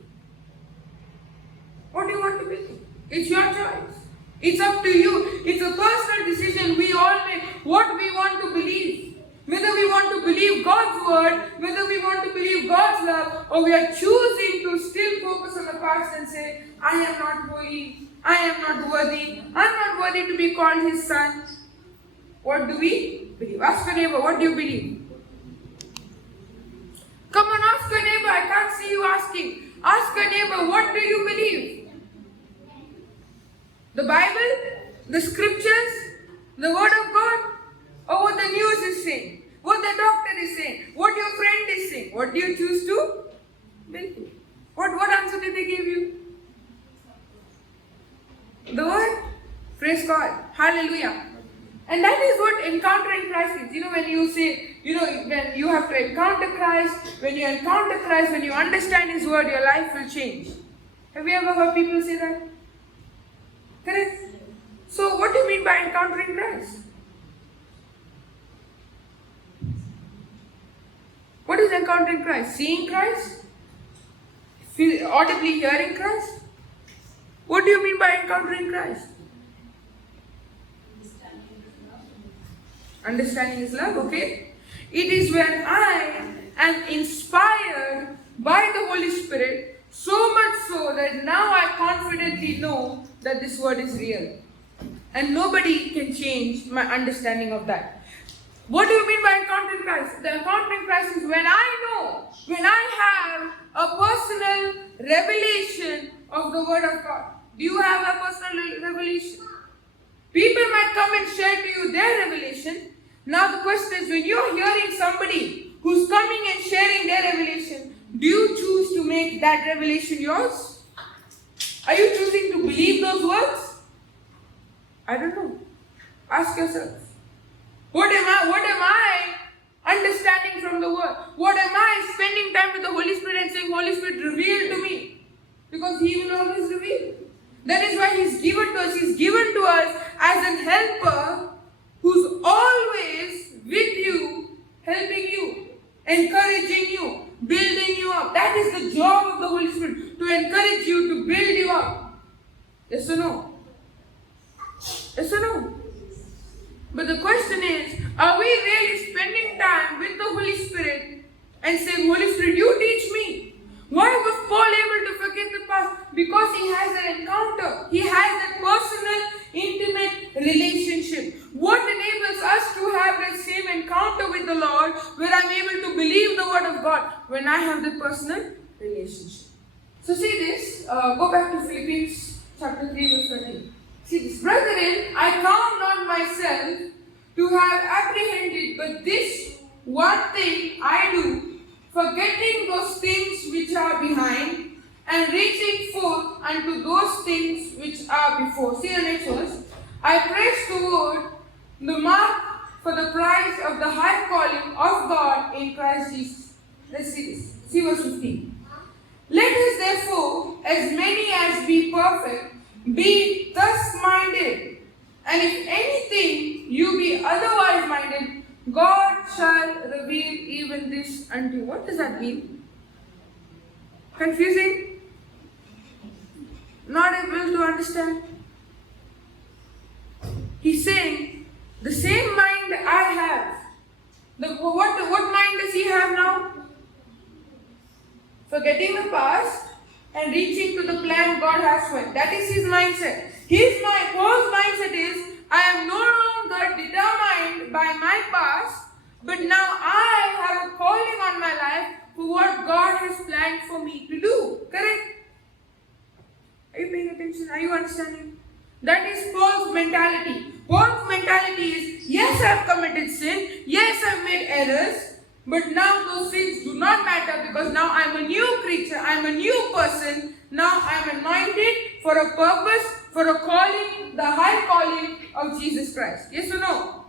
What do you want to believe? It's your choice. It's up to you. It's a personal decision we all make. What we want to believe. Whether we want to believe God's word, whether we want to believe God's love, or we are choosing to still focus on the past and say, I am not holy, I am not worthy, I am not worthy to be called his son. What do we believe? Ask your neighbor, what do you believe? Come on, ask your neighbor. I can't see you asking. Ask your neighbor, what do you believe? The Bible, the scriptures, the word of God, or what the news is saying, what the doctor is saying, what your friend is saying. What do you choose to believe? What answer did they give you? The word? Praise God. Hallelujah. And that is what encountering Christ is. You know, when you say, when you have to encounter Christ, when you encounter Christ, when you understand his word, your life will change. Have you ever heard people say that? Correct? So what do you mean by encountering Christ? What is encountering Christ? Seeing Christ? Audibly hearing Christ? What do you mean by encountering Christ? Understanding his love, okay? It is when I am inspired by the Holy Spirit, so much so that now I confidently know that this word is real. And nobody can change my understanding of that. What do you mean by encountering Christ? The encountering Christ is when I have a personal revelation of the word of God. Do you have a personal revelation? People might come and share to you their revelation. Now the question is, when you're hearing somebody who's coming and sharing their revelation, do you choose to make that revelation yours? Are you choosing to believe those words? I don't know. Ask yourself. What am I understanding from the word? What am I spending time with the Holy Spirit and saying, Holy Spirit, reveal to me? Because he will always reveal. That is why he's given to us. He's given to us as an helper who's always with you, helping you, encouraging you, building you up. That is the job of the Holy Spirit, to encourage you, to build you up. Yes or no? Yes or no? But the question is, are we really spending time with the Holy Spirit and saying, Holy Spirit, you teach me? Why was Paul able to forget the past? Because he has an encounter. He has that personal, intimate relationship. What enables us to have that same encounter with the Lord where I'm able to believe the word of God? When I have the personal relationship. So see this, go back to Philippians chapter 3 verse 13. See this, brethren, I count not myself to have apprehended, but this one thing I do, forgetting those things which are behind, and reaching forth unto those things which are before. See the next verse. I press toward the mark for the prize of the high calling of God in Christ Jesus. Let's see this. See verse 15. Let us therefore, as many as be perfect, be thus minded. And if anything you be otherwise minded, God shall reveal even this unto you. What does that mean? Confusing? Not able to understand? He's saying, the same mind I have. What mind does he have now? Forgetting the past and reaching to the plan God has for him. That is his mindset. Paul's mindset is, I am no longer determined by my past, but now I have a calling on my life for what God has planned for me to do. Correct? Are you paying attention? Are you understanding? That is Paul's mentality. Paul's mentality is, yes, I have committed sin. Yes, I have made errors. But now those things do not matter because now I am a new creature. I am a new person. Now I am anointed for a purpose, for a calling, the high calling of Jesus Christ. Yes or no?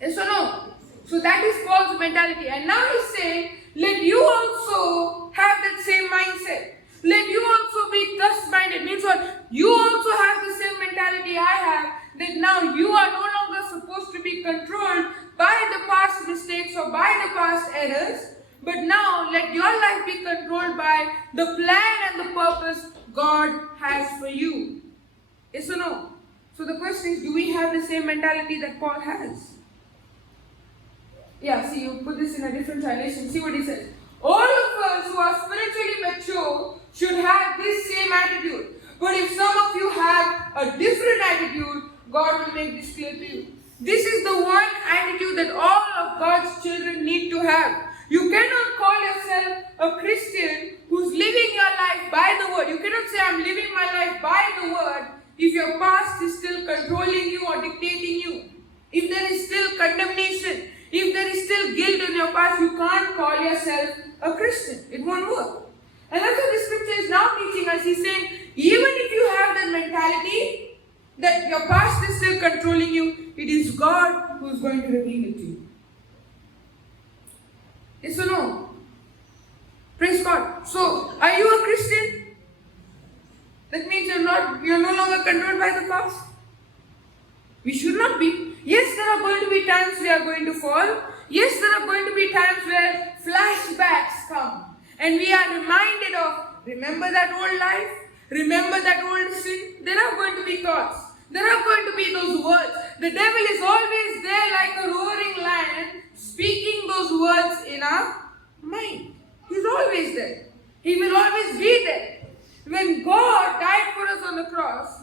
Yes or no? So that is Paul's mentality. And now he's saying, let you also have that same mindset. Let you also be thus minded. Means what? You also have the same mentality I have. That now you are no longer supposed to be controlled by the past mistakes or by the past errors. But now let your life be controlled by the plan and the purpose God has for you. Yes or no? So the question is, do we have the same mentality that Paul has? Yeah, see, you put this in a different translation. See what he says. All of us who are spiritually mature should have this same attitude. But if some of you have a different attitude, God will make this clear to you. This is the one attitude that all of God's children need to have. You cannot call yourself a Christian who's living your life by the word. You cannot say, I'm living my life by the word, if your past is still controlling you or dictating you. If there is still condemnation, if there is still guilt in your past, you can't call yourself a Christian. It won't work. And that's what the scripture is now teaching us. He's saying, even if you have that mentality, that your past is still controlling you, it is God who is going to reveal it to you. Yes or no? Praise God. So, are you a Christian? That means you're no longer controlled by the past. We should not be. Yes, there are going to be times we are going to fall. Yes, there are going to be times where flashbacks come. And we are reminded of, remember that old life? Remember that old sin? There are going to be thoughts. There are going to be those words. The devil is always there like a roaring lion, speaking those words in our mind. He's always there. He will always be there. When God died for us on the cross,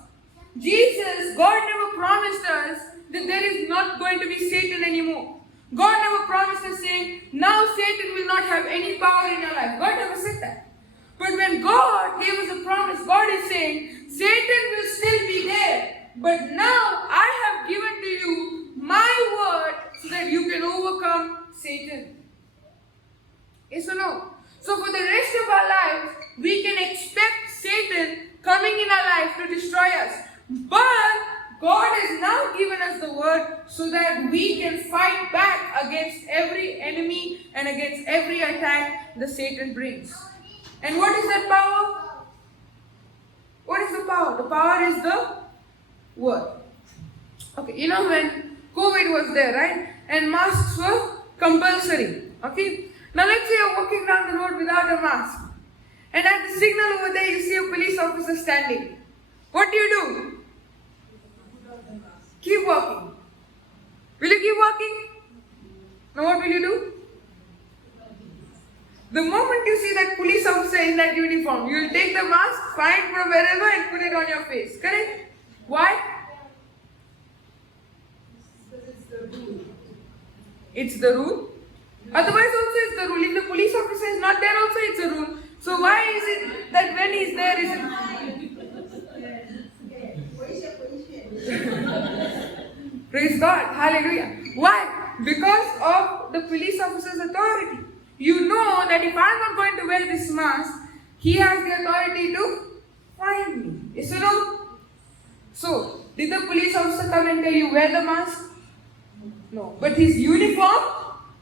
God never promised us that there is not going to be Satan anymore. God never promised us saying, now Satan will not have any power in your life. God never said that. But when God gave us a promise, God is saying, Satan will still be there. But now I have given to you my word so that you can overcome Satan. Yes or no? So for the rest of our lives, we can expect Satan coming in our life to destroy us. But God has now given us the word so that we can fight back against every enemy and against every attack that Satan brings. And what is that power? What is the power? The power is the word. Okay, you know when COVID was there, right? And masks were compulsory. Okay? Now let's say you're walking down the road without a mask. And at the signal over there, you see a police officer standing. What do? Keep walking. Will you keep walking? Now what will you do? The moment you see that police officer in that uniform, you will take the mask, find from wherever and put it on your face. Correct? Why? It's the rule. Otherwise also it's the rule. If the police officer is not there also it's a rule. So why is it that when he's there is it? Praise God. Hallelujah. Why? Because of the police officer's authority. You know that if I'm not going to wear this mask, he has the authority to fine me. Yes or no? So, did the police officer come and tell you wear the mask? No. But his uniform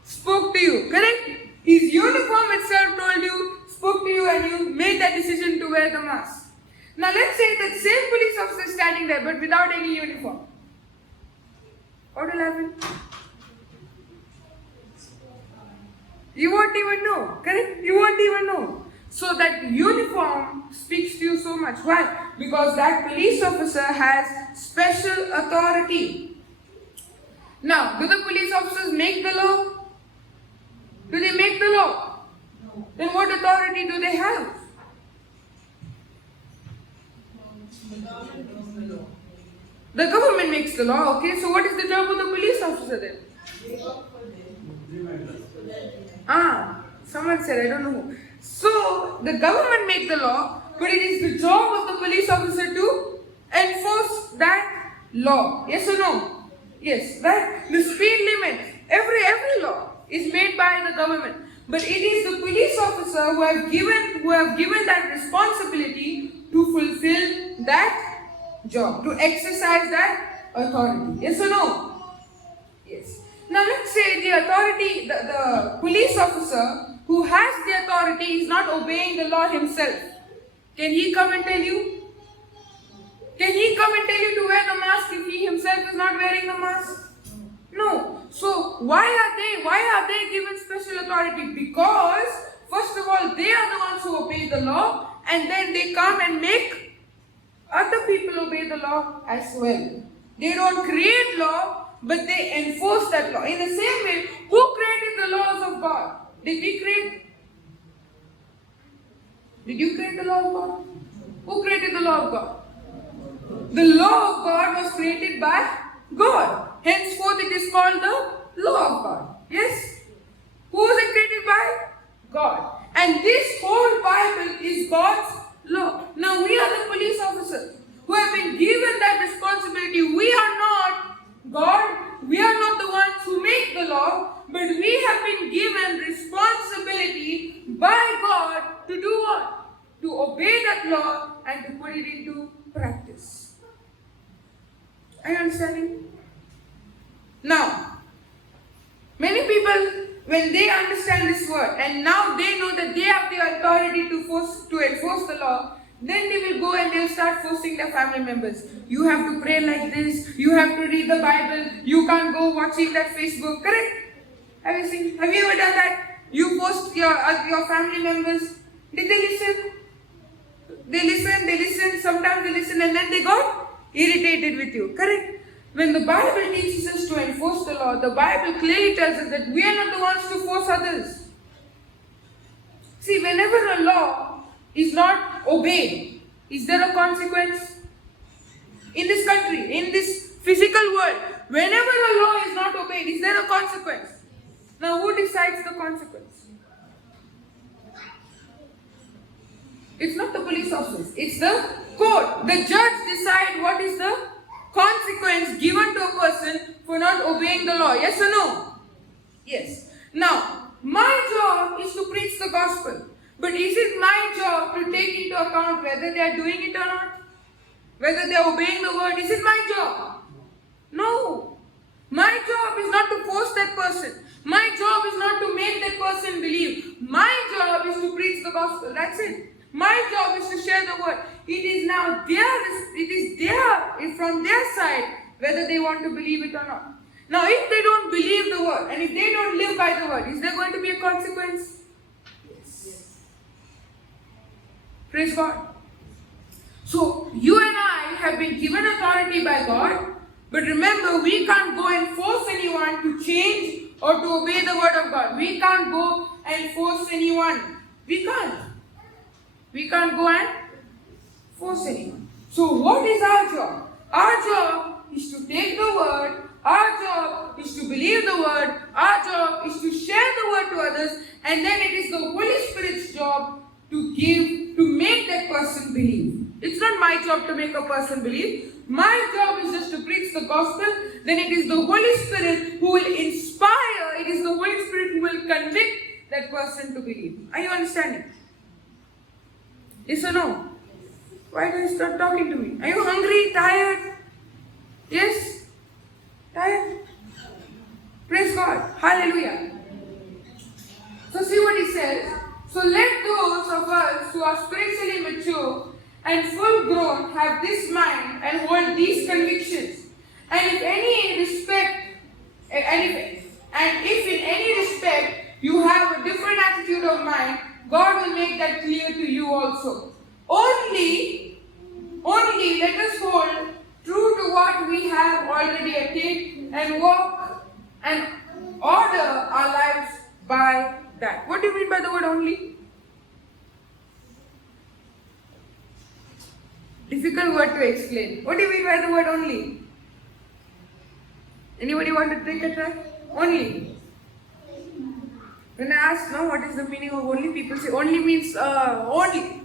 spoke to you, correct? His uniform itself told you, spoke to you, and you made that decision to wear the mask. Now let's say that same police officer is standing there but without any uniform. What will happen? You won't even know, correct? You won't even know. So that uniform speaks to you so much. Why? Because that police officer has special authority. Now, do the police officers make the law? Do they make the law? No. Then what authority do they have? The government knows the law. The government makes the law, okay? So what is the job of the police officer then? They work for them. So that Someone said, I don't know who. So, the government makes the law, but it is the job of the police officer to enforce that law. Yes or no? Yes, right? The speed limit, every law is made by the government. But it is the police officer who have given that responsibility to fulfill that job, to exercise that authority. Yes or no? Yes. Now let's say the authority, the police officer who has the authority is not obeying the law himself. Can he come and tell you? Can he come and tell you to wear the mask if he himself is not wearing the mask? No. So why are they given special authority? Because first of all, they are the ones who obey the law, and then they come and make other people obey the law as well. They don't create law, but they enforce that law. In the same way, who created the laws of God? Did we create? Did you create the law of God? Who created the law of God? The law of God was created by God. Henceforth it is called the law of God. Yes? Who was it created by? God. And this whole Bible is God's law. Now we are the police officers who have been given that responsibility. We are not God. We are not the ones who make the law, but we have been given responsibility by God to do what? To obey that law and to put it into practice. Are you understanding? Now, many people, when they understand this word and now they know that they have the authority to enforce the law, then they will go and they will start forcing their family members. You have to pray like this. You have to read the Bible. You can't go watching that Facebook. Correct? Have you ever done that? You forced your family members. Did they listen? They listen. Sometimes they listen and then they got irritated with you. Correct? When the Bible teaches us to enforce the law, the Bible clearly tells us that we are not the ones to force others. See, whenever a law is not obeyed, is there a consequence? In this country, in this physical world, whenever a law is not obeyed, is there a consequence? Now, who decides the consequence? It's not the police officers, it's the court. The judge decides what is the consequence given to a person for not obeying the law. Yes or no? Yes. Now, my job is to preach the gospel. But is it my job to take into account whether they are doing it or not? Whether they are obeying the word? Is it my job? No. My job is not to force that person. My job is not to make that person believe. My job is to preach the gospel. That's it. My job is to share the word. It is from their side whether they want to believe it or not. Now, if they don't believe the word and if they don't live by the word, is there going to be a consequence? Yes. Praise God. So, you and I have been given authority by God, but remember, we can't go and force anyone to change or to obey the word of God. We can't go and force anyone. We can't. We can't go and force anyone. So what is our job? Our job is to take the word. Our job is and then it is the Holy Spirit's job to make that person believe. It's not my job to make a person believe. My job is just to preach the gospel. Then it is the Holy Spirit who will inspire, it is the Holy Spirit who will convict that person to believe. Are you understanding? Yes or no? Why don't you stop talking to me? Are you hungry? Tired? Yes? Tired? Praise God. Hallelujah. So see what he says. So let those of us who are spiritually mature and full grown have this mind and hold these convictions. And if in any respect you have a different attitude of mind, God will make that clear to you also. Only let us hold true to what we have already attained and walk and order our lives by that. What do you mean by the word only? Difficult word to explain. What do you mean by the word only? Anybody want to take a try? Only. When I ask now what is the meaning of only, people say only means only.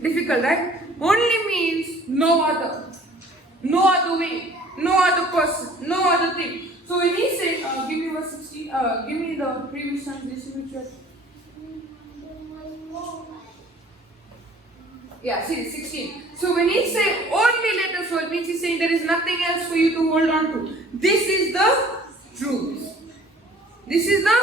Difficult, right? Only means no other. No other way. No other person. No other thing. So when he said, give me verse 16, give me the previous translation which was. Yeah, see, 16. So when he said only let us hold, means he's saying there is nothing else for you to hold on to. This is the truth. This is the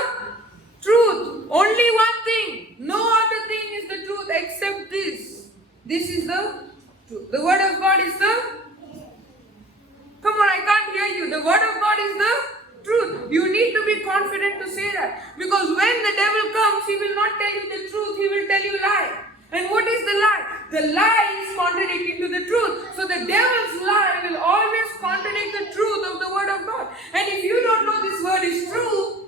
truth. Only one thing. No other thing is the truth except this. This is the truth. The word of God is the. Come on, I can't hear you. The word of God is the truth. You need to be confident to say that. Because when the devil comes, he will not tell you the truth. He will tell you lie. And what is the lie? The lie is contradicting to the truth. So the devil's lie will always contradict the truth of the word of God. And if you don't know this word is true,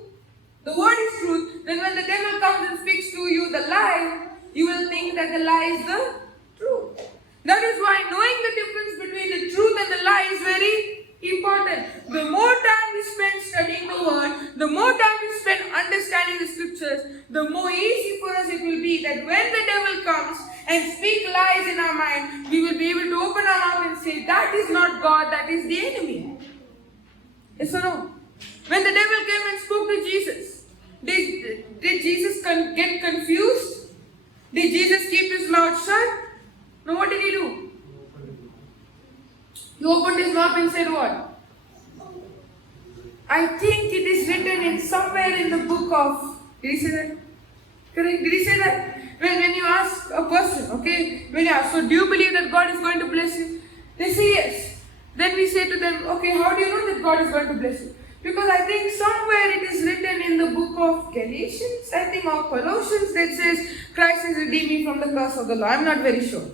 the word is truth, then when the devil comes and speaks to you the lie, you will think that the lie is the truth. That is why knowing the difference between the truth and the lie is very important. The more time we spend studying the word, the more time we spend understanding the scriptures, the more easy for us it will be that when the devil comes and speak lies in our mind, we will be able to open our mouth and say, that is not God, that is the enemy. Yes or no? When the devil came and spoke to Jesus, did Jesus get confused? Did Jesus keep his mouth shut? No, what did he do? He opened his mouth and said what? I think it is written in somewhere in the book of. Did he say that? Correct? Did he say that? When you ask a person, okay, when you ask, so do you believe that God is going to bless you? They say yes. Then we say to them, okay, how do you know that God is going to bless you? Because I think somewhere it is written in the book of Galatians, I think, or Colossians, that says Christ has redeemed me from the curse of the law. I'm not very sure.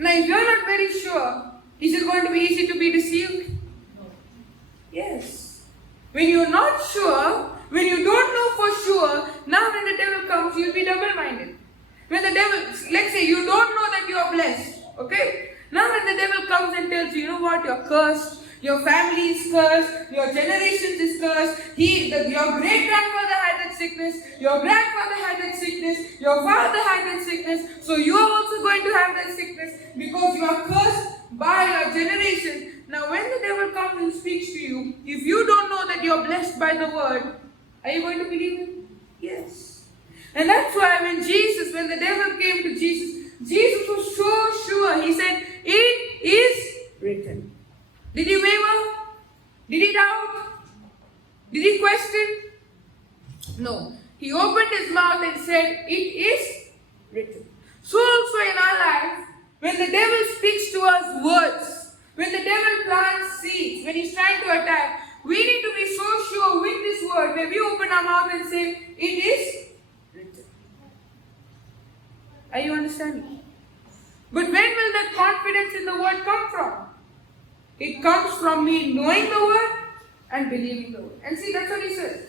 Now, if you're not very sure, is it going to be easy to be deceived? No. Yes. When you're not sure, when you don't know for sure, now when the devil comes, you'll be double-minded. When the devil, let's say you don't know that you are blessed, okay? Now when the devil comes and tells you, you know what, you're cursed, your family is cursed, your generations is cursed, your great-grandfather had that sickness, your grandfather had that sickness, your father had that sickness, so you are also going to have that sickness because you are cursed by your generation. Now when the devil comes and speaks to you, if you don't know that you're blessed by the word, are you going to believe it? Yes. And that's why when the devil came to Jesus, Jesus was so sure. He said, it is written. Did he waver? Did he doubt? Did he question? No. He opened his mouth and said, it is written. So also in our life, when the devil speaks to us words, when the devil plants seeds, when he's trying to attack, we need to be so sure with this word, where we open our mouth and say, it is written. Are you understanding? But when will that confidence in the word come from? It comes from me knowing the word and believing the word. And see, that's what he says.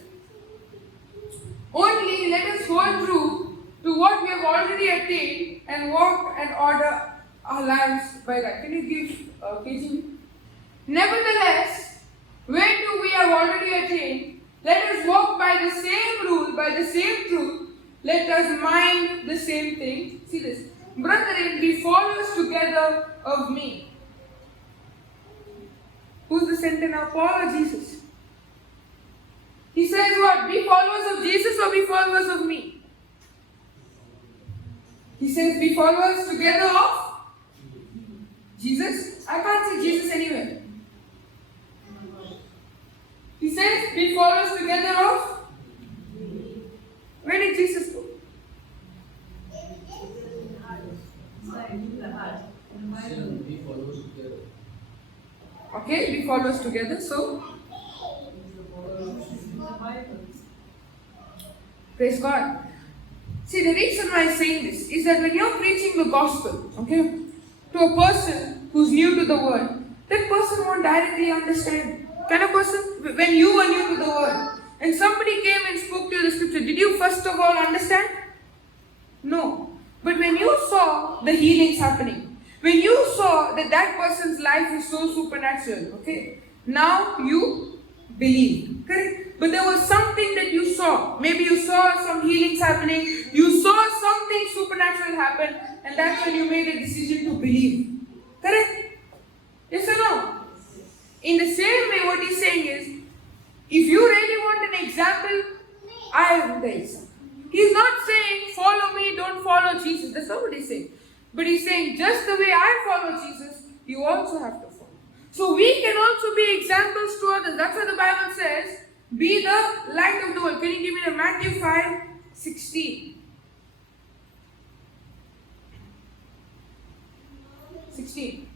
Only let us hold true to what we have already attained and walk and order our lives by that. Can you give KG? Nevertheless, when do we have already attained, Let us walk by the same rule, by the same truth. Let us mind the same thing. See this. Brethren, be followers together of me. Who's the center now? Paul or Jesus? He says what? Be followers of Jesus or be followers of me? He says be followers together of Jesus. I can't see Jesus anywhere. He says be followers together of. Where did Jesus go? Be followers together. Okay, be followers together. So, praise God. See, the reason why I'm saying this is that when you're preaching the gospel, okay, to a person who's new to the word, that person won't directly understand. Can a person, when you were new to the word, and somebody came and spoke to you the scripture, did you first of all understand? No. But when you saw the healings happening, when you saw that that person's life is so supernatural, okay, now you believe, correct? But there was something that you saw. Maybe you saw some healings happening, you saw something supernatural happen, and that's when you made a decision to believe, correct? Yes or no? In the same way, what he's saying is, if you really want an example, I am the example. He's not saying, follow me, don't follow Jesus. That's not what he's saying. But he's saying, just the way I follow Jesus, you also have to follow. So we can also be examples to others. That's what the Bible says. Be the light of the world. Can you give me the Matthew 5:16? 16.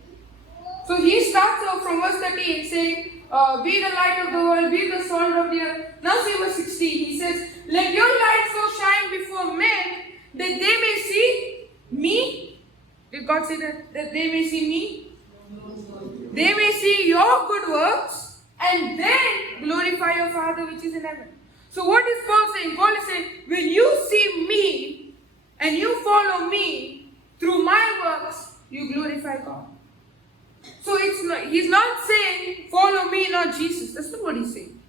So he starts off from verse 13 saying, be the light of the world, be the salt of the earth. Now see verse 16. He says, let your light so shine before men that they may see me. Did God say that they may see me? They may see your good works and then glorify your Father which is in heaven. So what is Paul saying? Paul is saying, when you see me and you follow me through my works, you glorify God. So he's not saying, follow me, not Jesus. That's not what he's saying.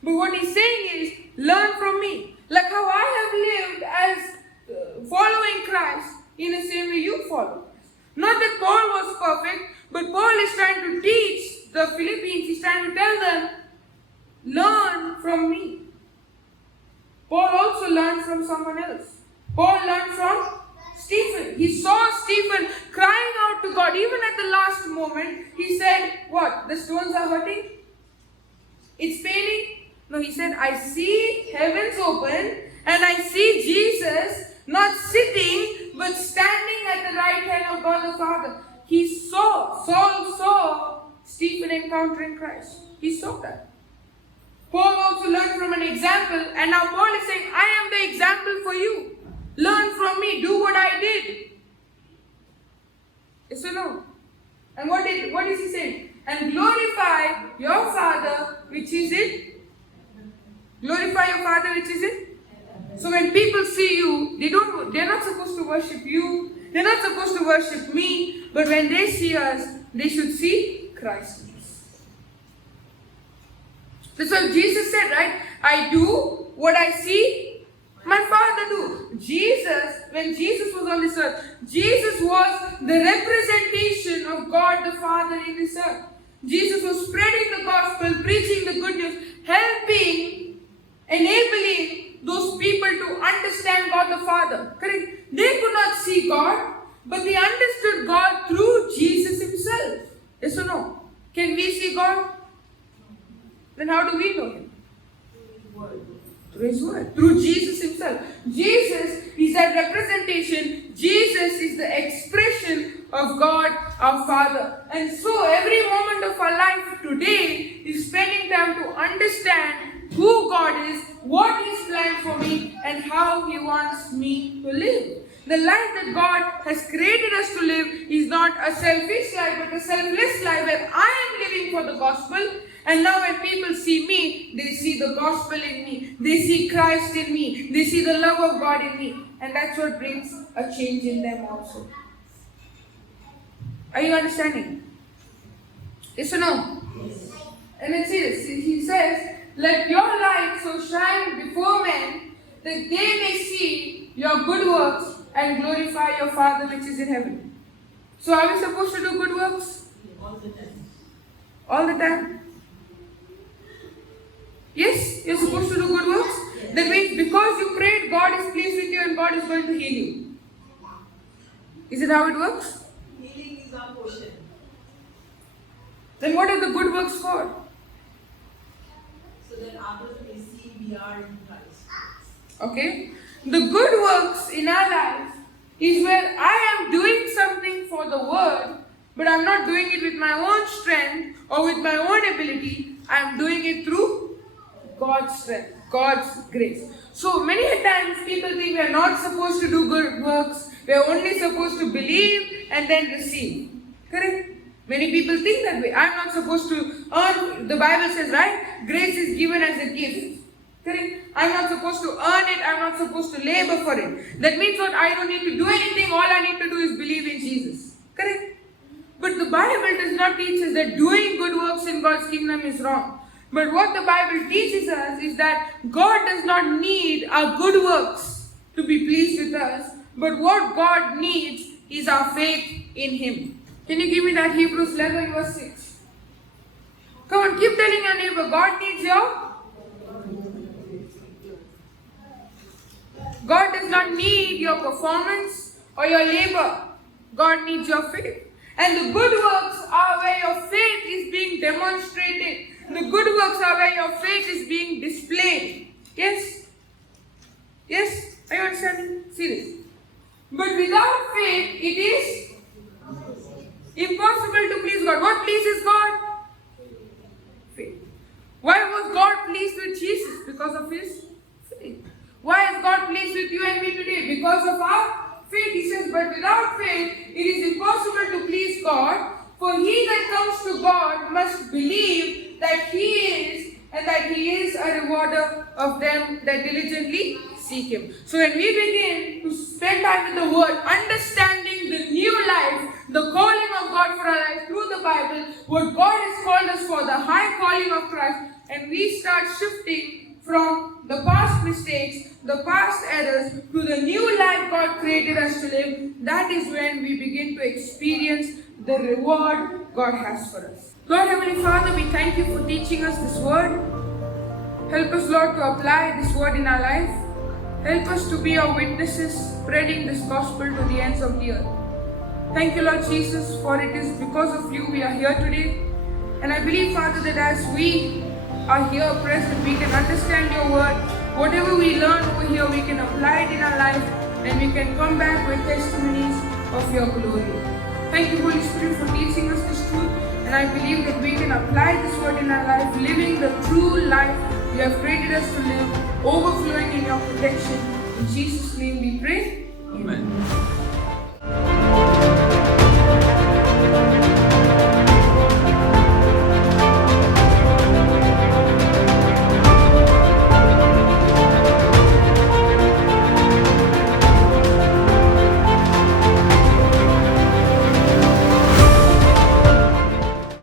But what he's saying is, learn from me. Like how I have lived as following Christ, in the same way you follow Christ. Not that Paul was perfect, but Paul is trying to teach the Philippians, he's trying to tell them, learn from me. Paul also learned from someone else. Paul learned from Stephen. He saw Stephen crying out to God. Even at the last moment, he said, what? The stones are hurting? It's paining? No, he said, I see heavens open and I see Jesus not sitting but standing at the right hand of God the Father. Saul saw Stephen encountering Christ. He saw that. Paul also learned from an example, and now Paul is saying, I am the example for you. Learn from me, do what I did. Yes or no? And what is he saying? And glorify your Father which is in. Glorify your Father which is in. So when people see you, they're not supposed to worship you. They're not supposed to worship me. But when they see us, they should see Christ in us. That's what Jesus said, right? I do what I see my Father do. Jesus, when Jesus was on this earth, Jesus was the representation of God the Father in this earth. Jesus was spreading the gospel, preaching the good news, helping, enabling those people to understand God the Father. Correct? They could not see God, but they understood God through Jesus himself. Yes or no? Can we see God? Then how do we know him? Through his word. Through Jesus himself. Jesus is that representation. Jesus is the expression of God our Father. And so every moment of our life today is spending time to understand who God is, what His plan for me, and how He wants me to live. The life that God has created us to live is not a selfish life, but a selfless life where I am living for the gospel. And now when people see me, they see the gospel in me. They see Christ in me. They see the love of God in me. And that's what brings a change in them also. Are you understanding? Yes or no? Yes. And let's see this. He says, let your light so shine before men that they may see your good works and glorify your Father which is in heaven. So are we supposed to do good works? All the time. All the time? Yes, you're supposed to do good works. That means because you prayed, God is pleased with you and God is going to heal you. Is it how it works? Healing is our portion. Then what are the good works for? So that others may see we are in Christ. Okay? The good works in our life is where I am doing something for the word, but I'm not doing it with my own strength or with my own ability. I'm doing it through God's strength, God's grace. So many a times people think we are not supposed to do good works. We are only supposed to believe and then receive. Correct? Many people think that way. I'm not supposed to earn. The Bible says, right? Grace is given as a gift. Correct? I'm not supposed to earn it. I'm not supposed to labor for it. That means what? I don't need to do anything. All I need to do is believe in Jesus. Correct? But the Bible does not teach us that doing good works in God's kingdom is wrong. But what the Bible teaches us is that God does not need our good works to be pleased with us. But what God needs is our faith in Him. Can you give me that Hebrews 11 verse 6? Come on, keep telling your neighbor, God needs God does not need your performance or your labor. God needs your faith. And the good works are where your faith is being demonstrated. The good works are where your faith is being displayed. Yes? Yes? Are you understanding? See this. But without faith, it is impossible to please God. What pleases God? Faith. Why was God pleased with Jesus? Because of His faith. Why is God pleased with you and me today? Because of our faith. He says, but without faith, it is impossible to please God. For he that comes to God must believe that He is, and that He is a rewarder of them that diligently seek Him. So when we begin to spend time with the Word, understanding the new life, the calling of God for our life through the Bible, what God has called us for, the high calling of Christ, and we start shifting from the past mistakes, the past errors, to the new life God created us to live, that is when we begin to experience the reward God has for us. Lord Heavenly Father, we thank You for teaching us this word. Help us, Lord, to apply this word in our life. Help us to be Your witnesses, spreading this gospel to the ends of the earth. Thank You, Lord Jesus, for it is because of You we are here today. And I believe, Father, that as we are here present, we can understand Your word. Whatever we learn over here, we can apply it in our life, and we can come back with testimonies of Your glory. Thank You, Holy Spirit, for teaching us this truth. And I believe that we can apply this word in our life, living the true life You have created us to live, overflowing in Your protection. In Jesus' name we pray. Amen.